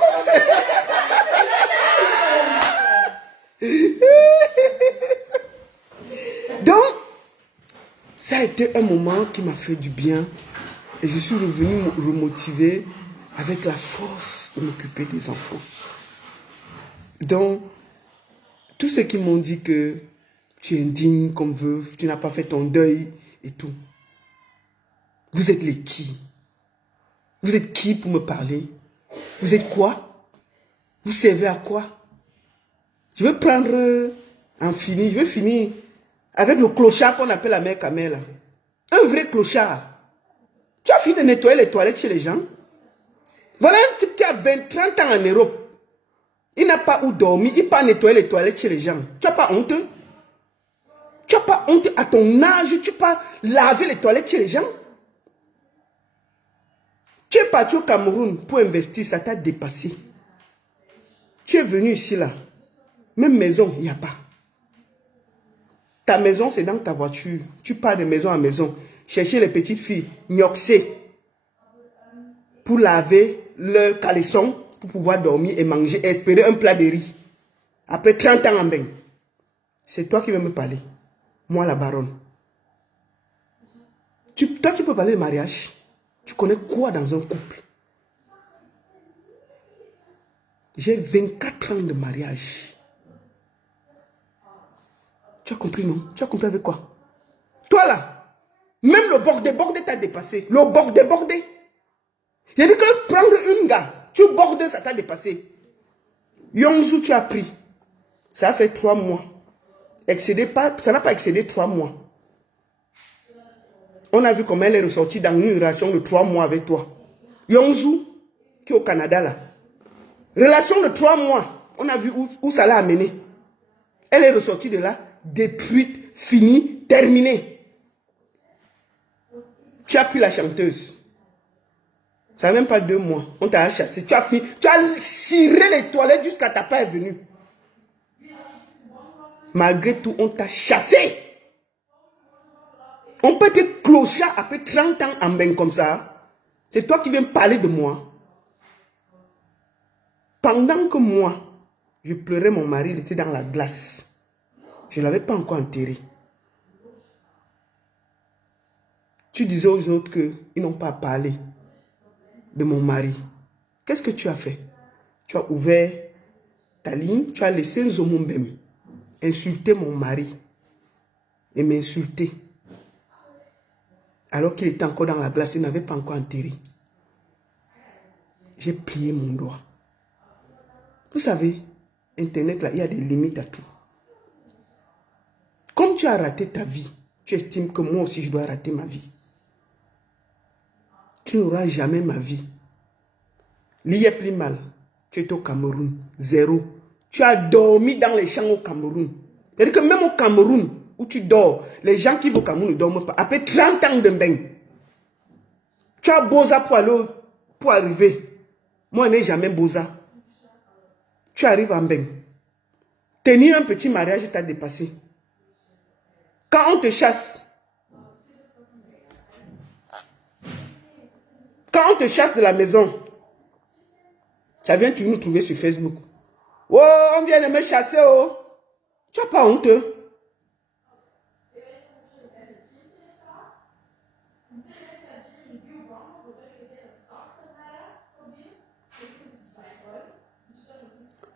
Donc, ça a été un moment qui m'a fait du bien. Et je suis revenu me remotiver avec la force de m'occuper des enfants. Donc, tous ceux qui m'ont dit que tu es indigne comme veuve, tu n'as pas fait ton deuil et tout. Vous êtes les qui? Vous êtes qui pour me parler? Vous êtes quoi? Vous servez à quoi? Je vais prendre un fini, je vais finir avec le clochard qu'on appelle la mère Kamel. Un vrai clochard. Tu as fini de nettoyer les toilettes chez les gens? Voilà un type qui a 20-30 ans en Europe. Il n'a pas où dormir, il n'a pas nettoyer les toilettes chez les gens. Tu n'as pas honte? Tu n'as pas honte à ton âge? Tu n'as pas laver les toilettes chez les gens? Tu es parti au Cameroun pour investir, ça t'a dépassé. Tu es venu ici là. Même maison, il n'y a pas. Ta maison, c'est dans ta voiture. Tu pars de maison à maison. Chercher les petites filles, gnoxer, pour laver le caleçon, pour pouvoir dormir et manger, et espérer un plat de riz. Après 30 ans en bain. C'est toi qui veux me parler. Moi, la baronne. Toi, tu peux parler de mariage. Tu connais quoi dans un couple? J'ai 24 ans de mariage. Tu as compris, non? Tu as compris avec quoi? Toi, là, même le bordé t'a dépassé. Le bordé. J'ai dit que prendre une gars, tu bordes, ça t'a dépassé. Yongzou, tu as pris. Ça a fait 3 mois. Ça n'a pas excédé 3 mois. On a vu comment elle est ressortie dans une relation de 3 mois avec toi. Yongzou, qui est au Canada là. Relation de 3 mois. On a vu où ça l'a amené. Elle est ressortie de là, détruite, finie, terminée. Tu as pris la chanteuse. Ça n'a même pas 2 mois. On t'a chassé. Tu as fini. Tu as ciré les toilettes jusqu'à ta part est venue. Malgré tout, on t'a chassé. On peut être clochard après 30 ans en bain comme ça. C'est toi qui viens parler de moi. Pendant que moi, je pleurais mon mari, il était dans la glace. Je ne l'avais pas encore enterré. Tu disais aux autres qu'ils n'ont pas parlé de mon mari. Qu'est-ce que tu as fait? Tu as ouvert ta ligne, tu as laissé Nzomumbem insulter mon mari et m'insulter. Alors qu'il était encore dans la glace, il n'avait pas encore enterré. J'ai plié mon doigt. Vous savez, Internet, là, il y a des limites à tout. Comme tu as raté ta vie, tu estimes que moi aussi je dois rater ma vie. Tu n'auras jamais ma vie. L'y est plus mal. Tu es au Cameroun, 0. Tu as dormi dans les champs au Cameroun. C'est-à-dire que même au Cameroun, où tu dors, les gens qui vont au Cameroun ne dorment pas. Après 30 ans de bain, tu as Boza pour arriver. Moi, je n'ai jamais Boza. Tu arrives en bain. Tenir un petit mariage t'a dépassé. Quand on te chasse, de la maison, ça vient tu nous trouver sur Facebook. Oh, on vient de me chasser, oh. Tu n'as pas honte.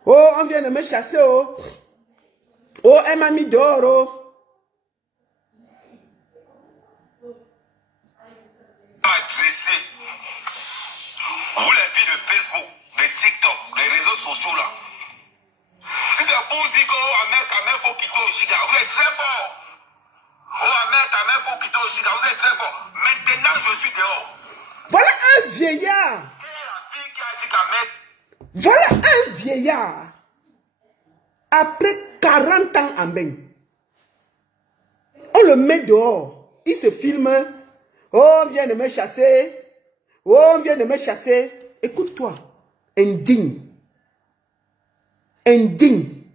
Oh, on vient de me chasser, oh. Oh, elle m'a mis dehors, oh. Agressé. Vous les filles de Facebook, de TikTok, les réseaux sociaux là. Si c'est pour dire que Ahmed faut quitter au Chiga, vous êtes très fort. Oh Ahmed faut quitter au Chiga, vous êtes très fort. Maintenant je suis dehors. Voilà un vieillard. Quelle est la fille qui a dit qu'Ahmed? Voilà un vieillard. Après 40 ans en bain. On le met dehors. Il se filme. Oh, on vient de me chasser. Oh, on vient de me chasser. Écoute-toi. Indigne. Indigne.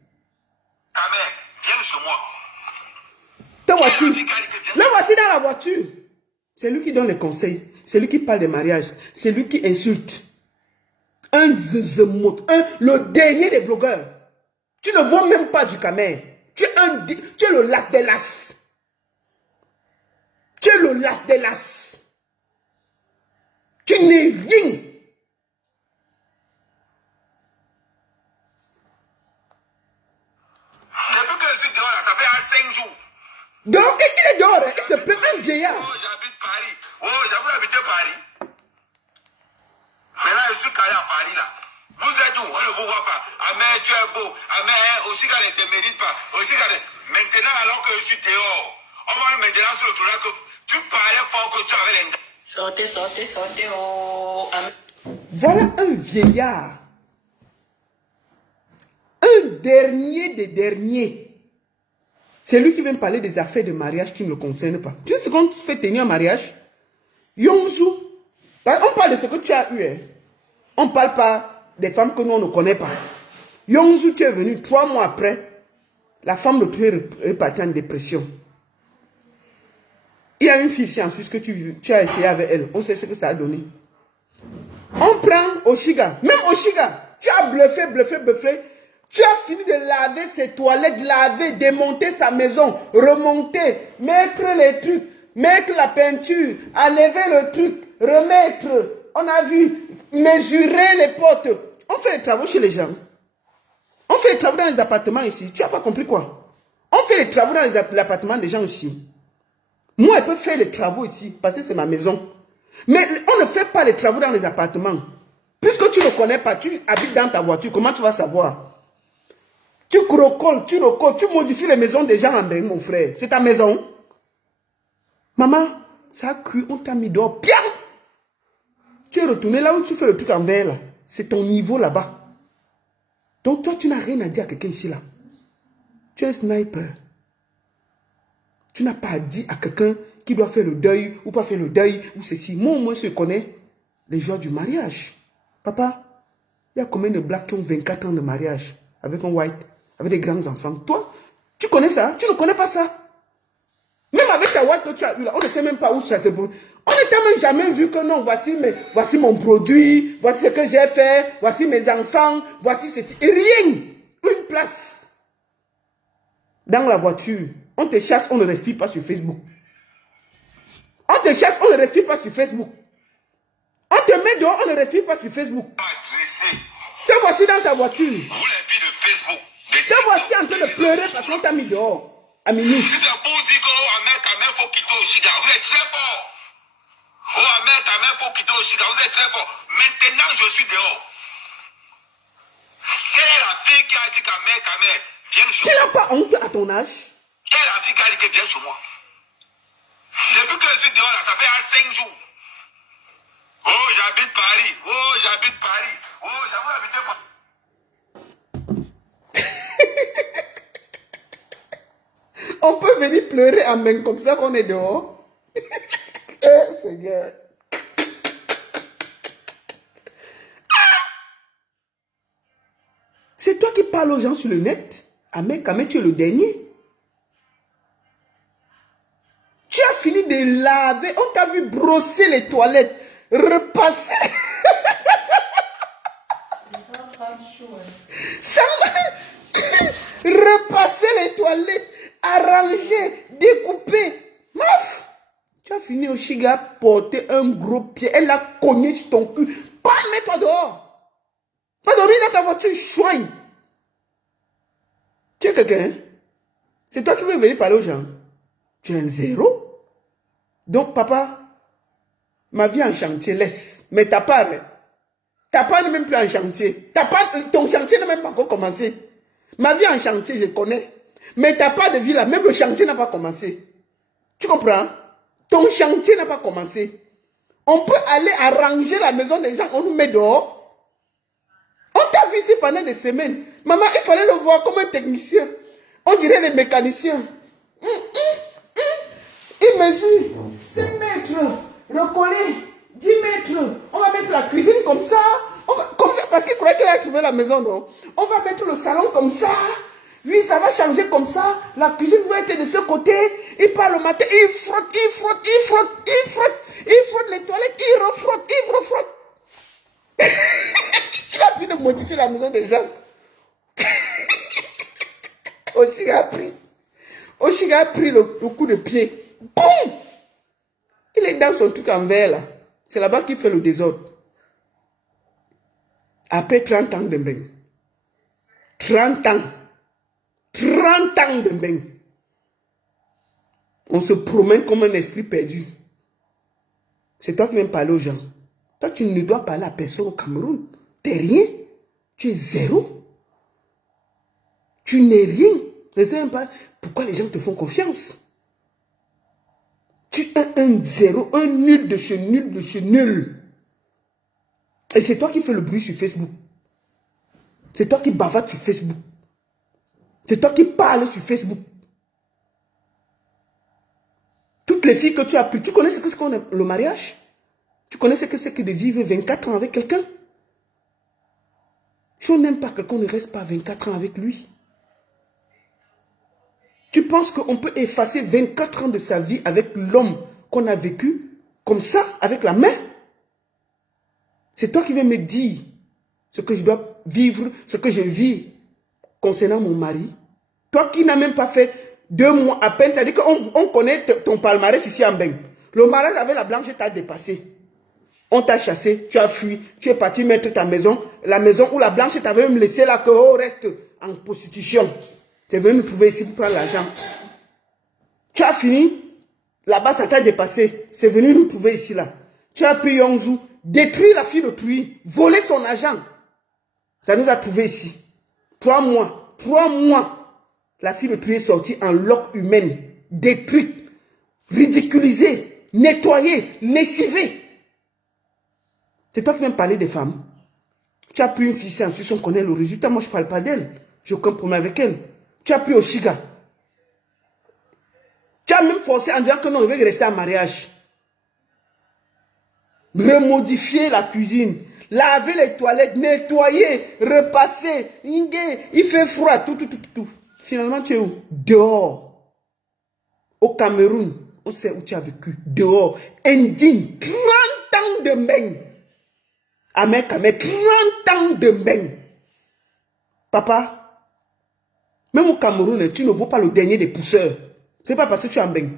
Ahmed, viens chez moi. Te voici. Le voici dans la voiture. C'est lui qui donne les conseils. C'est lui qui parle des mariages. C'est lui qui insulte. Un zezemot. Le dernier des blogueurs. Tu ne vois même pas du Camer. Tu es le las des las. Tu es le las des las. Tu n'es rien. Depuis que je suis dehors, ça fait 5 jours. Donc, il est dehors. Il se plaît un vieillard. Oh, j'habite Paris. Oh, j'avais habité Paris. Maintenant, je suis calé à Paris là. Vous êtes où? On ne vous voit pas. Ahmed, tu es beau. Ahmed, aussi quand ne te mérite pas. Maintenant, alors que je suis dehors, on va maintenant sur le tour là que tu parlais fort que tu avais les gars. Sortez, oh. Voilà un vieillard. Un dernier des derniers. C'est lui qui vient me parler des affaires de mariage qui ne le concernent pas. Tu sais ce qu'on fait tenir un mariage? Yongzou. On parle de ce que tu as eu. Hein. On ne parle pas des femmes que nous on ne connaît pas. Yongzou, tu es venu 3 mois après. La femme de toi est partie en dépression. Il y a une fille ici en Suisse que tu as essayé avec elle. On sait ce que ça a donné. On prend Oshiga. Même Oshiga, tu as bluffé, bluffé, bluffé. Tu as fini de laver ses toilettes, laver, démonter sa maison, remonter, mettre les trucs, mettre la peinture, enlever le truc, remettre. On a vu, mesurer les portes. On fait les travaux chez les gens. On fait les travaux dans les appartements ici. Tu n'as pas compris quoi? On fait les travaux dans les appartements des gens ici. Moi, je peux faire les travaux ici, parce que c'est ma maison. Mais on ne fait pas les travaux dans les appartements. Puisque tu ne connais pas, tu habites dans ta voiture, comment tu vas savoir? Tu recoles, tu modifies les maisons des gens en bain, mon frère. C'est ta maison. Maman, ça a cru, on t'a mis dehors. Bien! Tu es retourné là où tu fais le truc en verre, là. C'est ton niveau là-bas. Donc toi, tu n'as rien à dire à quelqu'un ici, là. Tu es un sniper. Tu n'as pas à dire à quelqu'un qui doit faire le deuil ou pas faire le deuil ou ceci. Moi, au moins, je connais les joies du mariage. Papa, il y a combien de blacks qui ont 24 ans de mariage avec un white, avec des grands enfants? Toi, tu connais ça? Tu ne connais pas ça? Même avec ta white que tu as eu là, on ne sait même pas où ça se trouve. On n'a même jamais vu que non, voici mon produit, voici ce que j'ai fait, voici mes enfants, voici ceci. Et rien, une place. Dans la voiture, on te chasse, on ne respire pas sur Facebook. On te chasse, on ne respire pas sur Facebook. On te met dehors, on ne respire pas sur Facebook. Te voici dans ta voiture. Vous les filles de Facebook. Te voici en train de pleurer parce qu'on t'a mis dehors. À minuit. Si c'est pour dire qu'Amérique, faut quitter Oshiga, vous êtes très fort. Oh, Amérique, faut quitter Oshiga, vous êtes très fort. Maintenant, je suis dehors. Quelle est la fille qui a dit qu'Amérique, viens chez moi? Tu n'as pas honte à ton âge? Quelle est la fille qui a dit que viens chez moi? Depuis que je suis dehors, là, ça fait 5 jours. Oh, j'habite Paris. Oh, j'habite Paris. Oh, j'avoue habiter Paris. On peut venir pleurer en main comme ça qu'on est dehors. Seigneur. C'est toi qui parles aux gens sur le net. Amen, tu es le dernier. Tu as fini de laver. On t'a vu brosser les toilettes. Repasser. Repasser les toilettes. Arranger. Découper. Maf. Tu as fini au Chiga porter un gros pied. Elle l'a cogné sur ton cul. Pas mets-toi dehors. Va dormir dans ta voiture, chouigne. Tu es quelqu'un? C'est toi qui veux venir parler aux gens. Tu es un zéro. Donc, papa, ma vie en chantier, laisse. Mais ta part n'est même plus en chantier. Ton chantier n'a même pas encore commencé. Ma vie en chantier, je connais. Mais ta part de vie là, même le chantier n'a pas commencé. Tu comprends? Ton chantier n'a pas commencé. On peut aller arranger la maison des gens, on nous met dehors. On t'a vu ici pendant des semaines. Maman, il fallait le voir comme un technicien. On dirait les mécaniciens. Il mesure 5 mètres, recoller 10 mètres. On va mettre la cuisine comme ça. Comme ça, parce qu'il croyait qu'il a trouvé la maison, non? On va mettre le salon comme ça. Oui, ça va changer comme ça. La cuisine doit être de ce côté. Il part le matin, il frotte, il frotte, il frotte, il frotte. Il frotte les toilettes, il refrotte, il refrotte. Il a fini de modifier la maison des gens. Oshiga a pris le coup de pied. Boum! Il est dans son truc en verre là. C'est là-bas qu'il fait le désordre. Après 30 ans de bain. 30 ans. 30 ans de bain. On se promène comme un esprit perdu. C'est toi qui viens parler aux gens. Toi, tu ne dois parler à personne au Cameroun. Tu n'es rien. Tu es zéro. Tu n'es rien. Ne sais même pas pourquoi les gens te font confiance. Tu es un zéro, un nul de chez nul de chez nul. Et c'est toi qui fais le bruit sur Facebook. C'est toi qui bavardes sur Facebook. C'est toi qui parles sur Facebook. Toutes les filles que tu as pris, tu connais ce que c'est le mariage? Tu connais ce que c'est que de vivre 24 ans avec quelqu'un? Si on n'aime pas quelqu'un, on ne reste pas 24 ans avec lui. Tu penses qu'on peut effacer 24 ans de sa vie avec l'homme qu'on a vécu, comme ça, avec la main? C'est toi qui vas me dire ce que je dois vivre, ce que je vis concernant mon mari. Toi qui n'as même pas fait 2 mois à peine, c'est-à-dire qu'on connaît ton palmarès ici en Beng. Le mariage avec la blanche t'a dépassé. On t'a chassé, tu as fui, tu es parti mettre ta maison, la maison où la blanche t'avait même laissé là, que reste en prostitution. Tu es venu nous trouver ici pour prendre l'argent. Tu as fini, là-bas ça t'a dépassé. C'est venu nous trouver ici là. Tu as pris Yongzou, détruit la fille d'autrui, volé son argent. Ça nous a trouvé ici. 3 mois, 3 mois. La fille d'autrui est sortie en loque humaine, détruite, ridiculisée, nettoyée, lessivée. C'est toi qui viens me parler des femmes. Tu as pris une fille, c'est ensuite on connaît le résultat. Moi, je ne parle pas d'elle. Je n'ai aucun problème avec elle. Tu as pris Oshiga. Tu as même forcé en disant que non, il veut rester en mariage. Remodifier la cuisine. Laver les toilettes, nettoyer, repasser. Il fait froid, tout. Finalement, tu es où? Dehors. Au Cameroun, on sait où tu as vécu. Dehors. Indigne. 30 ans de Meng. Amek, 30 ans de Meng. Papa, même au Cameroun, tu ne vaux pas le dernier des pousseurs. Ce n'est pas parce que tu es en Meng.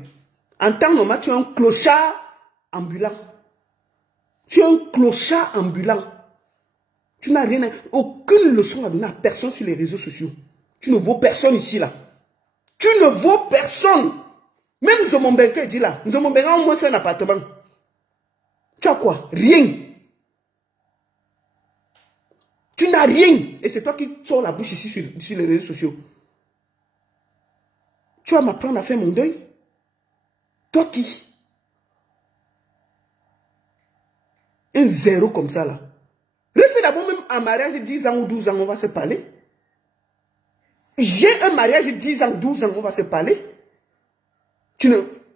En temps normal, tu es un clochard ambulant. Tu es un clochard ambulant. Tu n'as rien, aucune leçon à donner à personne sur les réseaux sociaux. Tu ne vaux personne ici, là. Tu ne vaux personne. Même Zomombenke dit là. Zomombenke a au moins un appartement. Tu as quoi? Rien. Tu n'as rien. Et c'est toi qui sors la bouche ici sur les réseaux sociaux. Tu vas m'apprendre à faire mon deuil? Toi qui? Un zéro comme ça là. Restez d'abord même en mariage 10 ans ou 12 ans, on va se parler. J'ai un mariage 10 ans, 12 ans, on va se parler.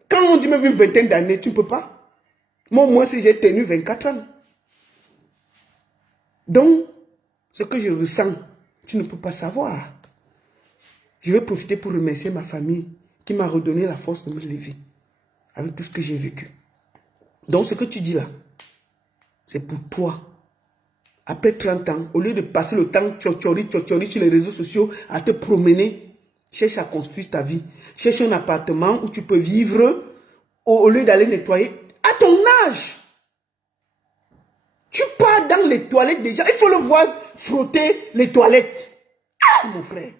Quand on dit même une vingtaine d'années, tu ne peux pas. Moi, au moins, si j'ai tenu 24 ans. Donc, ce que je ressens, tu ne peux pas savoir. Je vais profiter pour remercier ma famille qui m'a redonné la force de me lever avec tout ce que j'ai vécu. Donc, ce que tu dis là, c'est pour toi. Après 30 ans, au lieu de passer le temps tchotchori sur les réseaux sociaux à te promener, cherche à construire ta vie. Cherche un appartement où tu peux vivre au lieu d'aller nettoyer. À ton âge, tu pars dans les toilettes déjà. Il faut le voir frotter les toilettes. Ah, mon frère.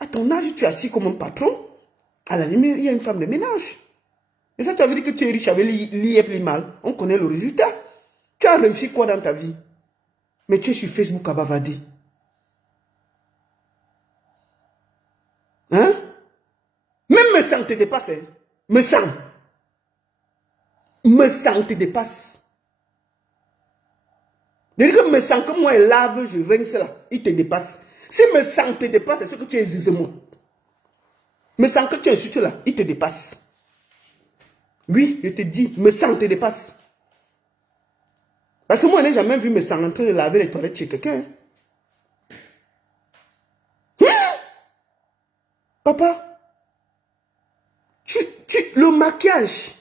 À ton âge, tu es assis comme un patron. À la limite, il y a une femme de ménage. Et ça, tu avais dit que tu es riche avec l'IEP mal. On connaît le résultat. Tu as réussi quoi dans ta vie? Mais tu es sur Facebook à bavarder. Hein? Même me sang te dépasse. Hein? Me sang te dépasse. C'est-à-dire que me sang que moi, elle lave, je rince là. Il te dépasse. Si me sang te dépasse, c'est ce que tu es zizemo. Me sang que tu es insulte là, il te dépasse. Oui, je te dis, me sang te dépasse. Parce que moi, je n'ai jamais vu me sang en train de laver les toilettes chez quelqu'un. Papa, le maquillage,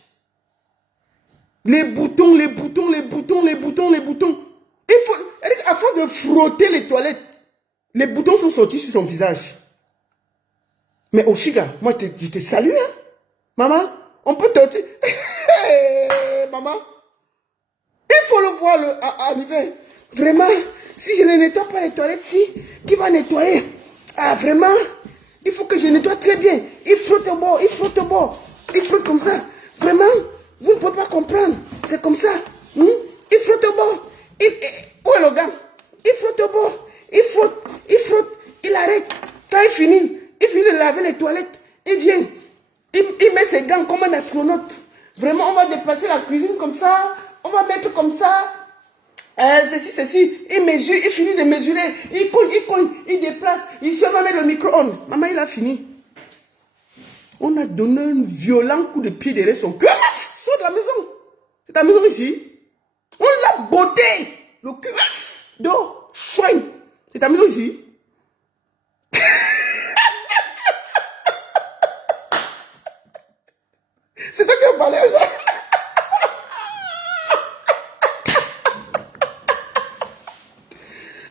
les boutons. Il faut, à force de frotter les toilettes, les boutons sont sortis sur son visage. Mais Oshiga, moi, je te salue, hein. Maman, on peut te... Maman, il faut le voir arriver. Vraiment, si je ne nettoie pas les toilettes, qui va nettoyer? Ah, vraiment, il faut que je nettoie très bien. Il frotte au bord, il frotte comme ça. Vraiment, vous ne pouvez pas comprendre. C'est comme ça. Il frotte au bord. Où est le gars? Il frotte au bord. Il frotte. Il arrête. Quand il finit de laver les toilettes, il vient. Il met ses gants comme un astronaute. Vraiment, on va déplacer la cuisine comme ça. On va mettre comme ça. Ceci. Il mesure, il finit de mesurer. Il cogne, il déplace. Ici, on va mettre le micro-ondes. Maman, il a fini. On a donné un violent coup de pied derrière son cul. Sors de la maison. C'est ta maison ici. On l'a botté. Le cul. D'eau. Soigne. C'est ta maison ici? C'est toi qui as parlé aux gens.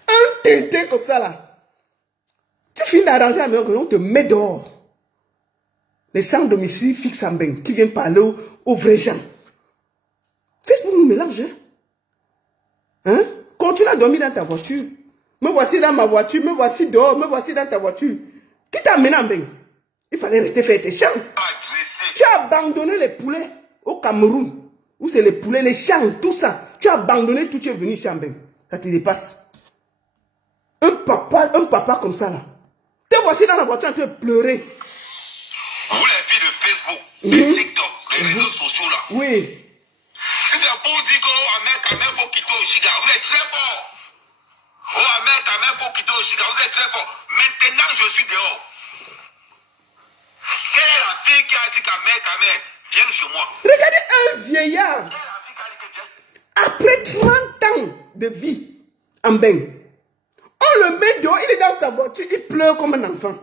Un tintin comme ça là. Tu finis d'arranger la maison, on te met dehors. Les sans domicile fixes en bain qui viennent parler aux vrais gens. Facebook nous mélange. Hein? Continue à dormir dans ta voiture. Me voici dans ma voiture, me voici dehors, me voici dans ta voiture. Qui t'a amené en bain? Il fallait rester faire tes champs. Tu as abandonné les poulets au Cameroun. Où c'est les poulets, les champs, tout ça. Tu as abandonné tout, tu es venu ici en bain. Ça te dépasse. Un papa comme ça là. Te voici dans la voiture en train de pleurer. Vous les filles de Facebook, de TikTok, les réseaux sociaux là. Oui. Si c'est pour dire qu'au Ahmed faut quitter Oshiga, vous êtes très fort. Oh Ahmed faut quitter Oshiga, vous êtes très fort. Maintenant je suis dehors. Quelle est la fille qui a dit qu'Ahmed, viens chez moi? Regardez un vieillard. Quelle est la fille qui a dit que viens? Après 30 ans de vie en bain, on le met dehors, il est dans sa voiture, il pleure comme un enfant.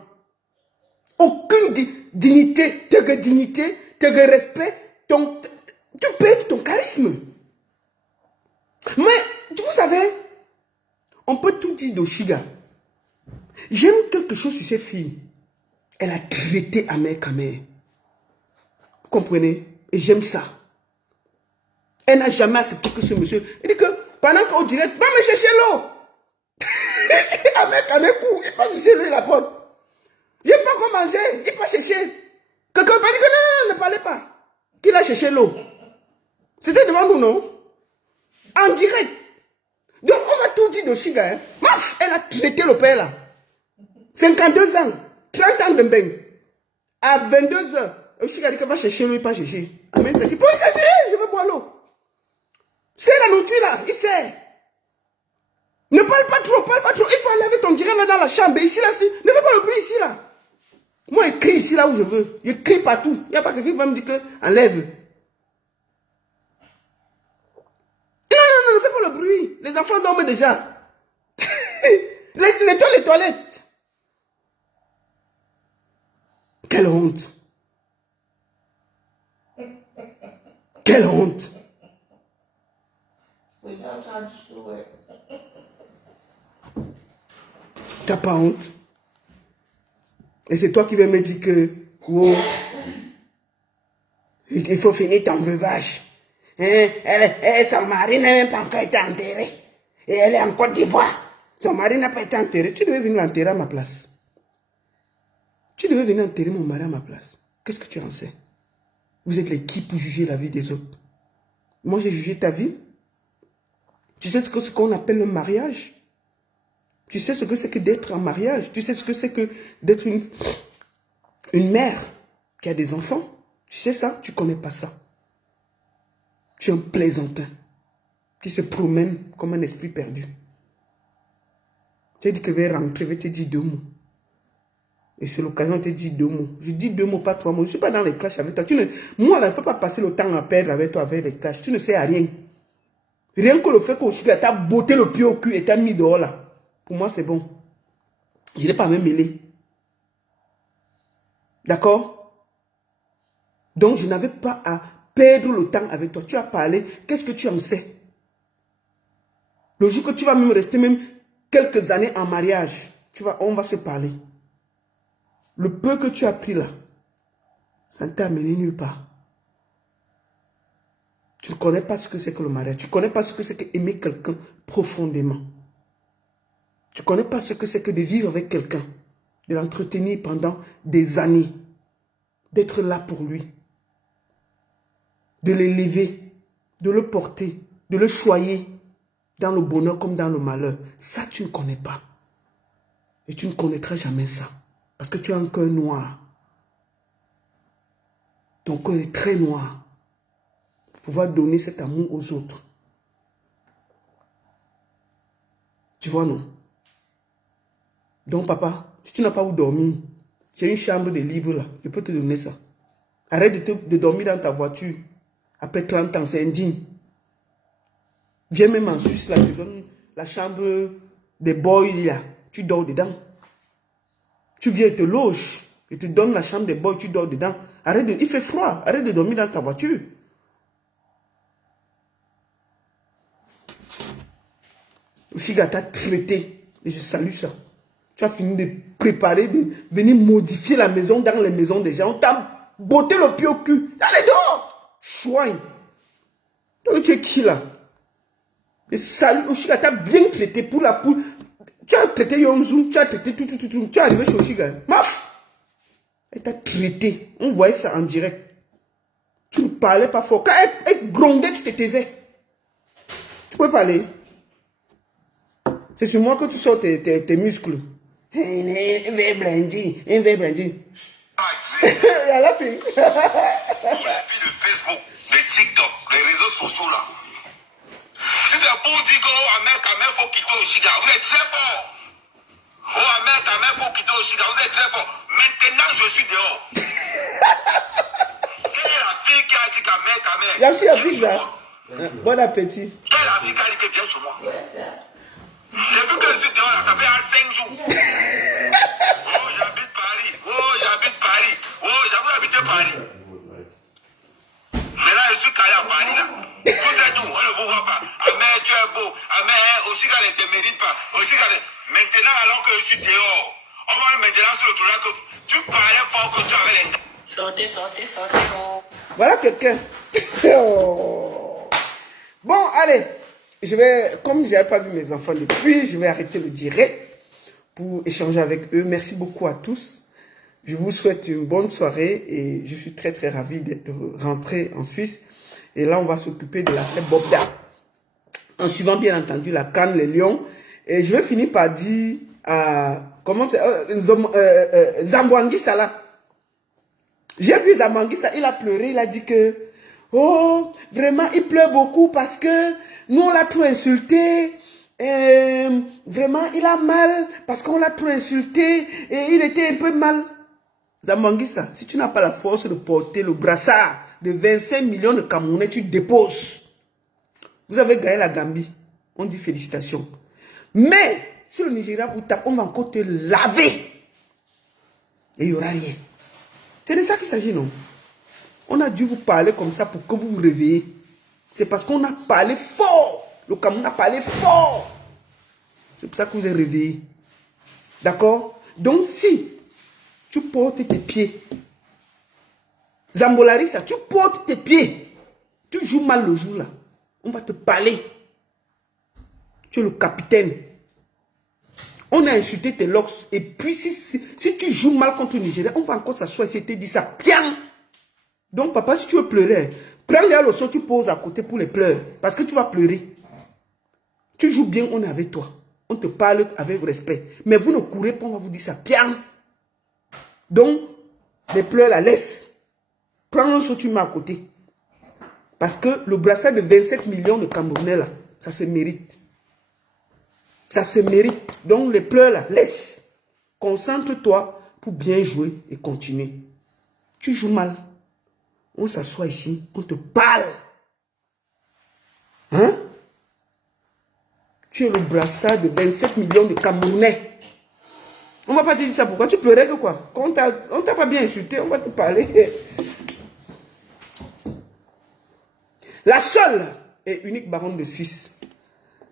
Aucune dignité, te respect, tu perds ton charisme. Mais, vous savez, on peut tout dire d'Oshiga. J'aime quelque chose sur cette fille. Elle a traité Ahmed Kamer. Vous comprenez? Et j'aime ça. Elle n'a jamais accepté que ce monsieur. Il dit que pendant qu'on dirait, va me chercher l'eau. Ahmed Kamer court, il passe chercher l'eau et la porte. Je n'ai pas quoi manger, il va chercher. Quelqu'un m'a dit que non, ne parlez pas. Qu'il a cherché l'eau. C'était devant nous, non? En direct. Donc, on a tout dit de Chiga. Hein. Maf, elle a traité le père là. 52 ans, 30 ans de bain. À 22 heures, Chiga dit qu'il va chercher l'eau, il va chercher. Amen, c'est pour chercher, je veux boire l'eau. C'est la nourriture là, il sait. Ne parle pas trop, Il faut enlever ton direct là dans la chambre. Ici, là, ne fais pas le bruit ici, là. Moi, je crie ici, là où je veux. Je crie partout. Il n'y a pas quelqu'un qui va me dire que enlève. Non, ne fais pas le bruit. Les enfants dorment déjà. Nettoie les toilettes. Quelle honte. Quelle honte. T'as pas honte? Et c'est toi qui vas me dire que oh, il faut finir ton veuvage. Hein? Son mari n'a même pas encore été enterré. Et elle est en Côte d'Ivoire. Son mari n'a pas été enterré. Tu devais venir l'enterrer à ma place. Tu devais venir enterrer mon mari à ma place. Qu'est-ce que tu en sais? Vous êtes les qui pour juger la vie des autres? Moi, j'ai jugé ta vie. Tu sais ce qu'on appelle le mariage? Tu sais ce que c'est que d'être en mariage? Tu sais ce que c'est que d'être une mère qui a des enfants? Tu sais ça? Tu ne connais pas ça. Tu es un plaisantin qui se promène comme un esprit perdu. Tu as dit que je vais rentrer, je vais te dire 2 mots. Et c'est l'occasion de te dire 2 mots. Je dis 2 mots, pas 3 mots. Je ne suis pas dans les clashs avec toi. Moi, là, je ne peux pas passer le temps à perdre avec toi avec les clashs. Tu ne sais à rien. Rien que le fait qu'Oshiga t'a botté le pied au cul et t'a mis dehors là. Pour moi, c'est bon. Je n'ai pas même mêlé. D'accord? Donc, je n'avais pas à perdre le temps avec toi. Tu as parlé. Qu'est-ce que tu en sais? Le jour que tu vas même rester même quelques années en mariage, on va se parler. Le peu que tu as pris là, ça ne t'a amené nulle part. Tu ne connais pas ce que c'est que le mariage. Tu ne connais pas ce que c'est que aimer quelqu'un profondément. Tu ne connais pas ce que c'est que de vivre avec quelqu'un, de l'entretenir pendant des années, d'être là pour lui, de l'élever, de le porter, de le choyer dans le bonheur comme dans le malheur. Ça, tu ne connais pas. Et tu ne connaîtras jamais ça. Parce que tu as un cœur noir. Ton cœur est très noir. Pour pouvoir donner cet amour aux autres. Tu vois, non? Donc, papa, si tu n'as pas où dormir, j'ai une chambre de libre là, je peux te donner ça. Arrête de dormir dans ta voiture. Après 30 ans, c'est indigne. Viens même en Suisse là, je te donne la chambre des boys là, tu dors dedans. Tu viens et te loges. Je te donne la chambre des boys, tu dors dedans. Arrête de, il fait froid. Arrête de dormir dans ta voiture. Oshiga t'a traité. Et je salue ça. Tu as fini de préparer, de venir modifier la maison dans les maisons des gens. On t'a botté le pied au cul. Allez dehors. Chouin. Donc tu es qui là? Et salut, Oshiga t'a bien traité pour la poule. Tu as traité Yonzou, tu as traité tout. Tu es arrivé chez Oshiga. Maf! Elle t'a traité. On voyait ça en direct. Tu ne parlais pas fort. Quand elle grondait, tu te taisais. Tu peux parler. C'est sur moi que tu sors tes muscles. Un verre brandy. Elle a fait. Tous les filles de Facebook, les TikTok, les réseaux sociaux là. Si c'est pour dire qu'Amel faut quitter Oshiga, vous êtes très fort. Oh, Amel faut quitter Oshiga, vous êtes très fort. Maintenant, je suis dehors. Quelle est la fille qui a dit qu'Amel, Il y a aussi un fille là. Bon appétit. quelle est la fille qui a dit qu'elle vient chez moi? J'ai vu que je suis dehors là, ça fait 5 jours. Oh, j'habite Paris. Oh, j'habite Paris. Oh, j'avoue habiter Paris. Mais là, je suis calé à Paris là. Tout c'est tout, on ne vous voit pas. Amel, tu es beau. Amel, Oshiga ne te mérite pas. Oshiga ne... Maintenant, alors que je suis dehors, on va maintenant sur le tour là que tu parlais fort que tu avais les... Sortez. Voilà quelqu'un. Oh. Bon, allez. Je vais, comme je n'avais pas vu mes enfants depuis, je vais arrêter le direct pour échanger avec eux. Merci beaucoup à tous. Je vous souhaite une bonne soirée et je suis très ravi d'être rentré en Suisse. Et là, on va s'occuper de la fête Bobda. En suivant bien entendu la canne, les lions. Et je vais finir par dire à... Comment c'est Zambouangui Sala. J'ai vu Zambouangui Sala, il a pleuré, il a dit que... Oh, vraiment, il pleure beaucoup parce que nous, on l'a trop insulté. Et vraiment, il a mal parce qu'on l'a trop insulté. Et il était un peu mal. Zambouangui, si tu n'as pas la force de porter le brassard de 25 millions de Camerounais, tu déposes. Vous avez gagné la Gambie. On dit félicitations. Mais, si le Nigeria vous tape, on va encore te laver. Et il n'y aura rien. C'est de ça qu'il s'agit, non? On a dû vous parler comme ça pour que vous vous réveillez. C'est parce qu'on a parlé fort. Le Cameroun a parlé fort. C'est pour ça que vous êtes réveillés. D'accord? Donc si tu portes tes pieds, Zambolari, ça, tu portes tes pieds, tu joues mal le jour là, on va te parler. Tu es le capitaine. On a insulté tes locks. Et puis si tu joues mal contre le Nigeria, on va encore s'asseoir et te dire ça. Bien. Donc, papa, si tu veux pleurer, prends les leçons, tu poses à côté pour les pleurs. Parce que tu vas pleurer. Tu joues bien, on est avec toi. On te parle avec respect. Mais vous ne courez pas, on va vous dire ça. Bien. Donc, les pleurs, la laisse. Prends un saut, tu mets à côté. Parce que le brassard de 27 millions de Camerounais, là, ça se mérite. Ça se mérite. Donc, les pleurs, là, laisse. Concentre-toi pour bien jouer et continuer. Tu joues mal. On s'assoit ici, on te parle. Hein? Tu es le brassard de 27 millions de Camerounais. On ne va pas te dire ça. Pourquoi tu pleurais que quoi? Quand on t'a pas bien insulté, on va te parler. La seule et unique baronne de Suisse.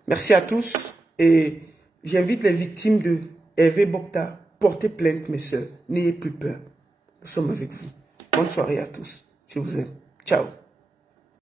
Merci à tous. Et j'invite les victimes de Hervé Bobda. Portez plainte, mes soeurs. N'ayez plus peur. Nous sommes avec vous. Bonne soirée à tous. Je vous aime. Ciao.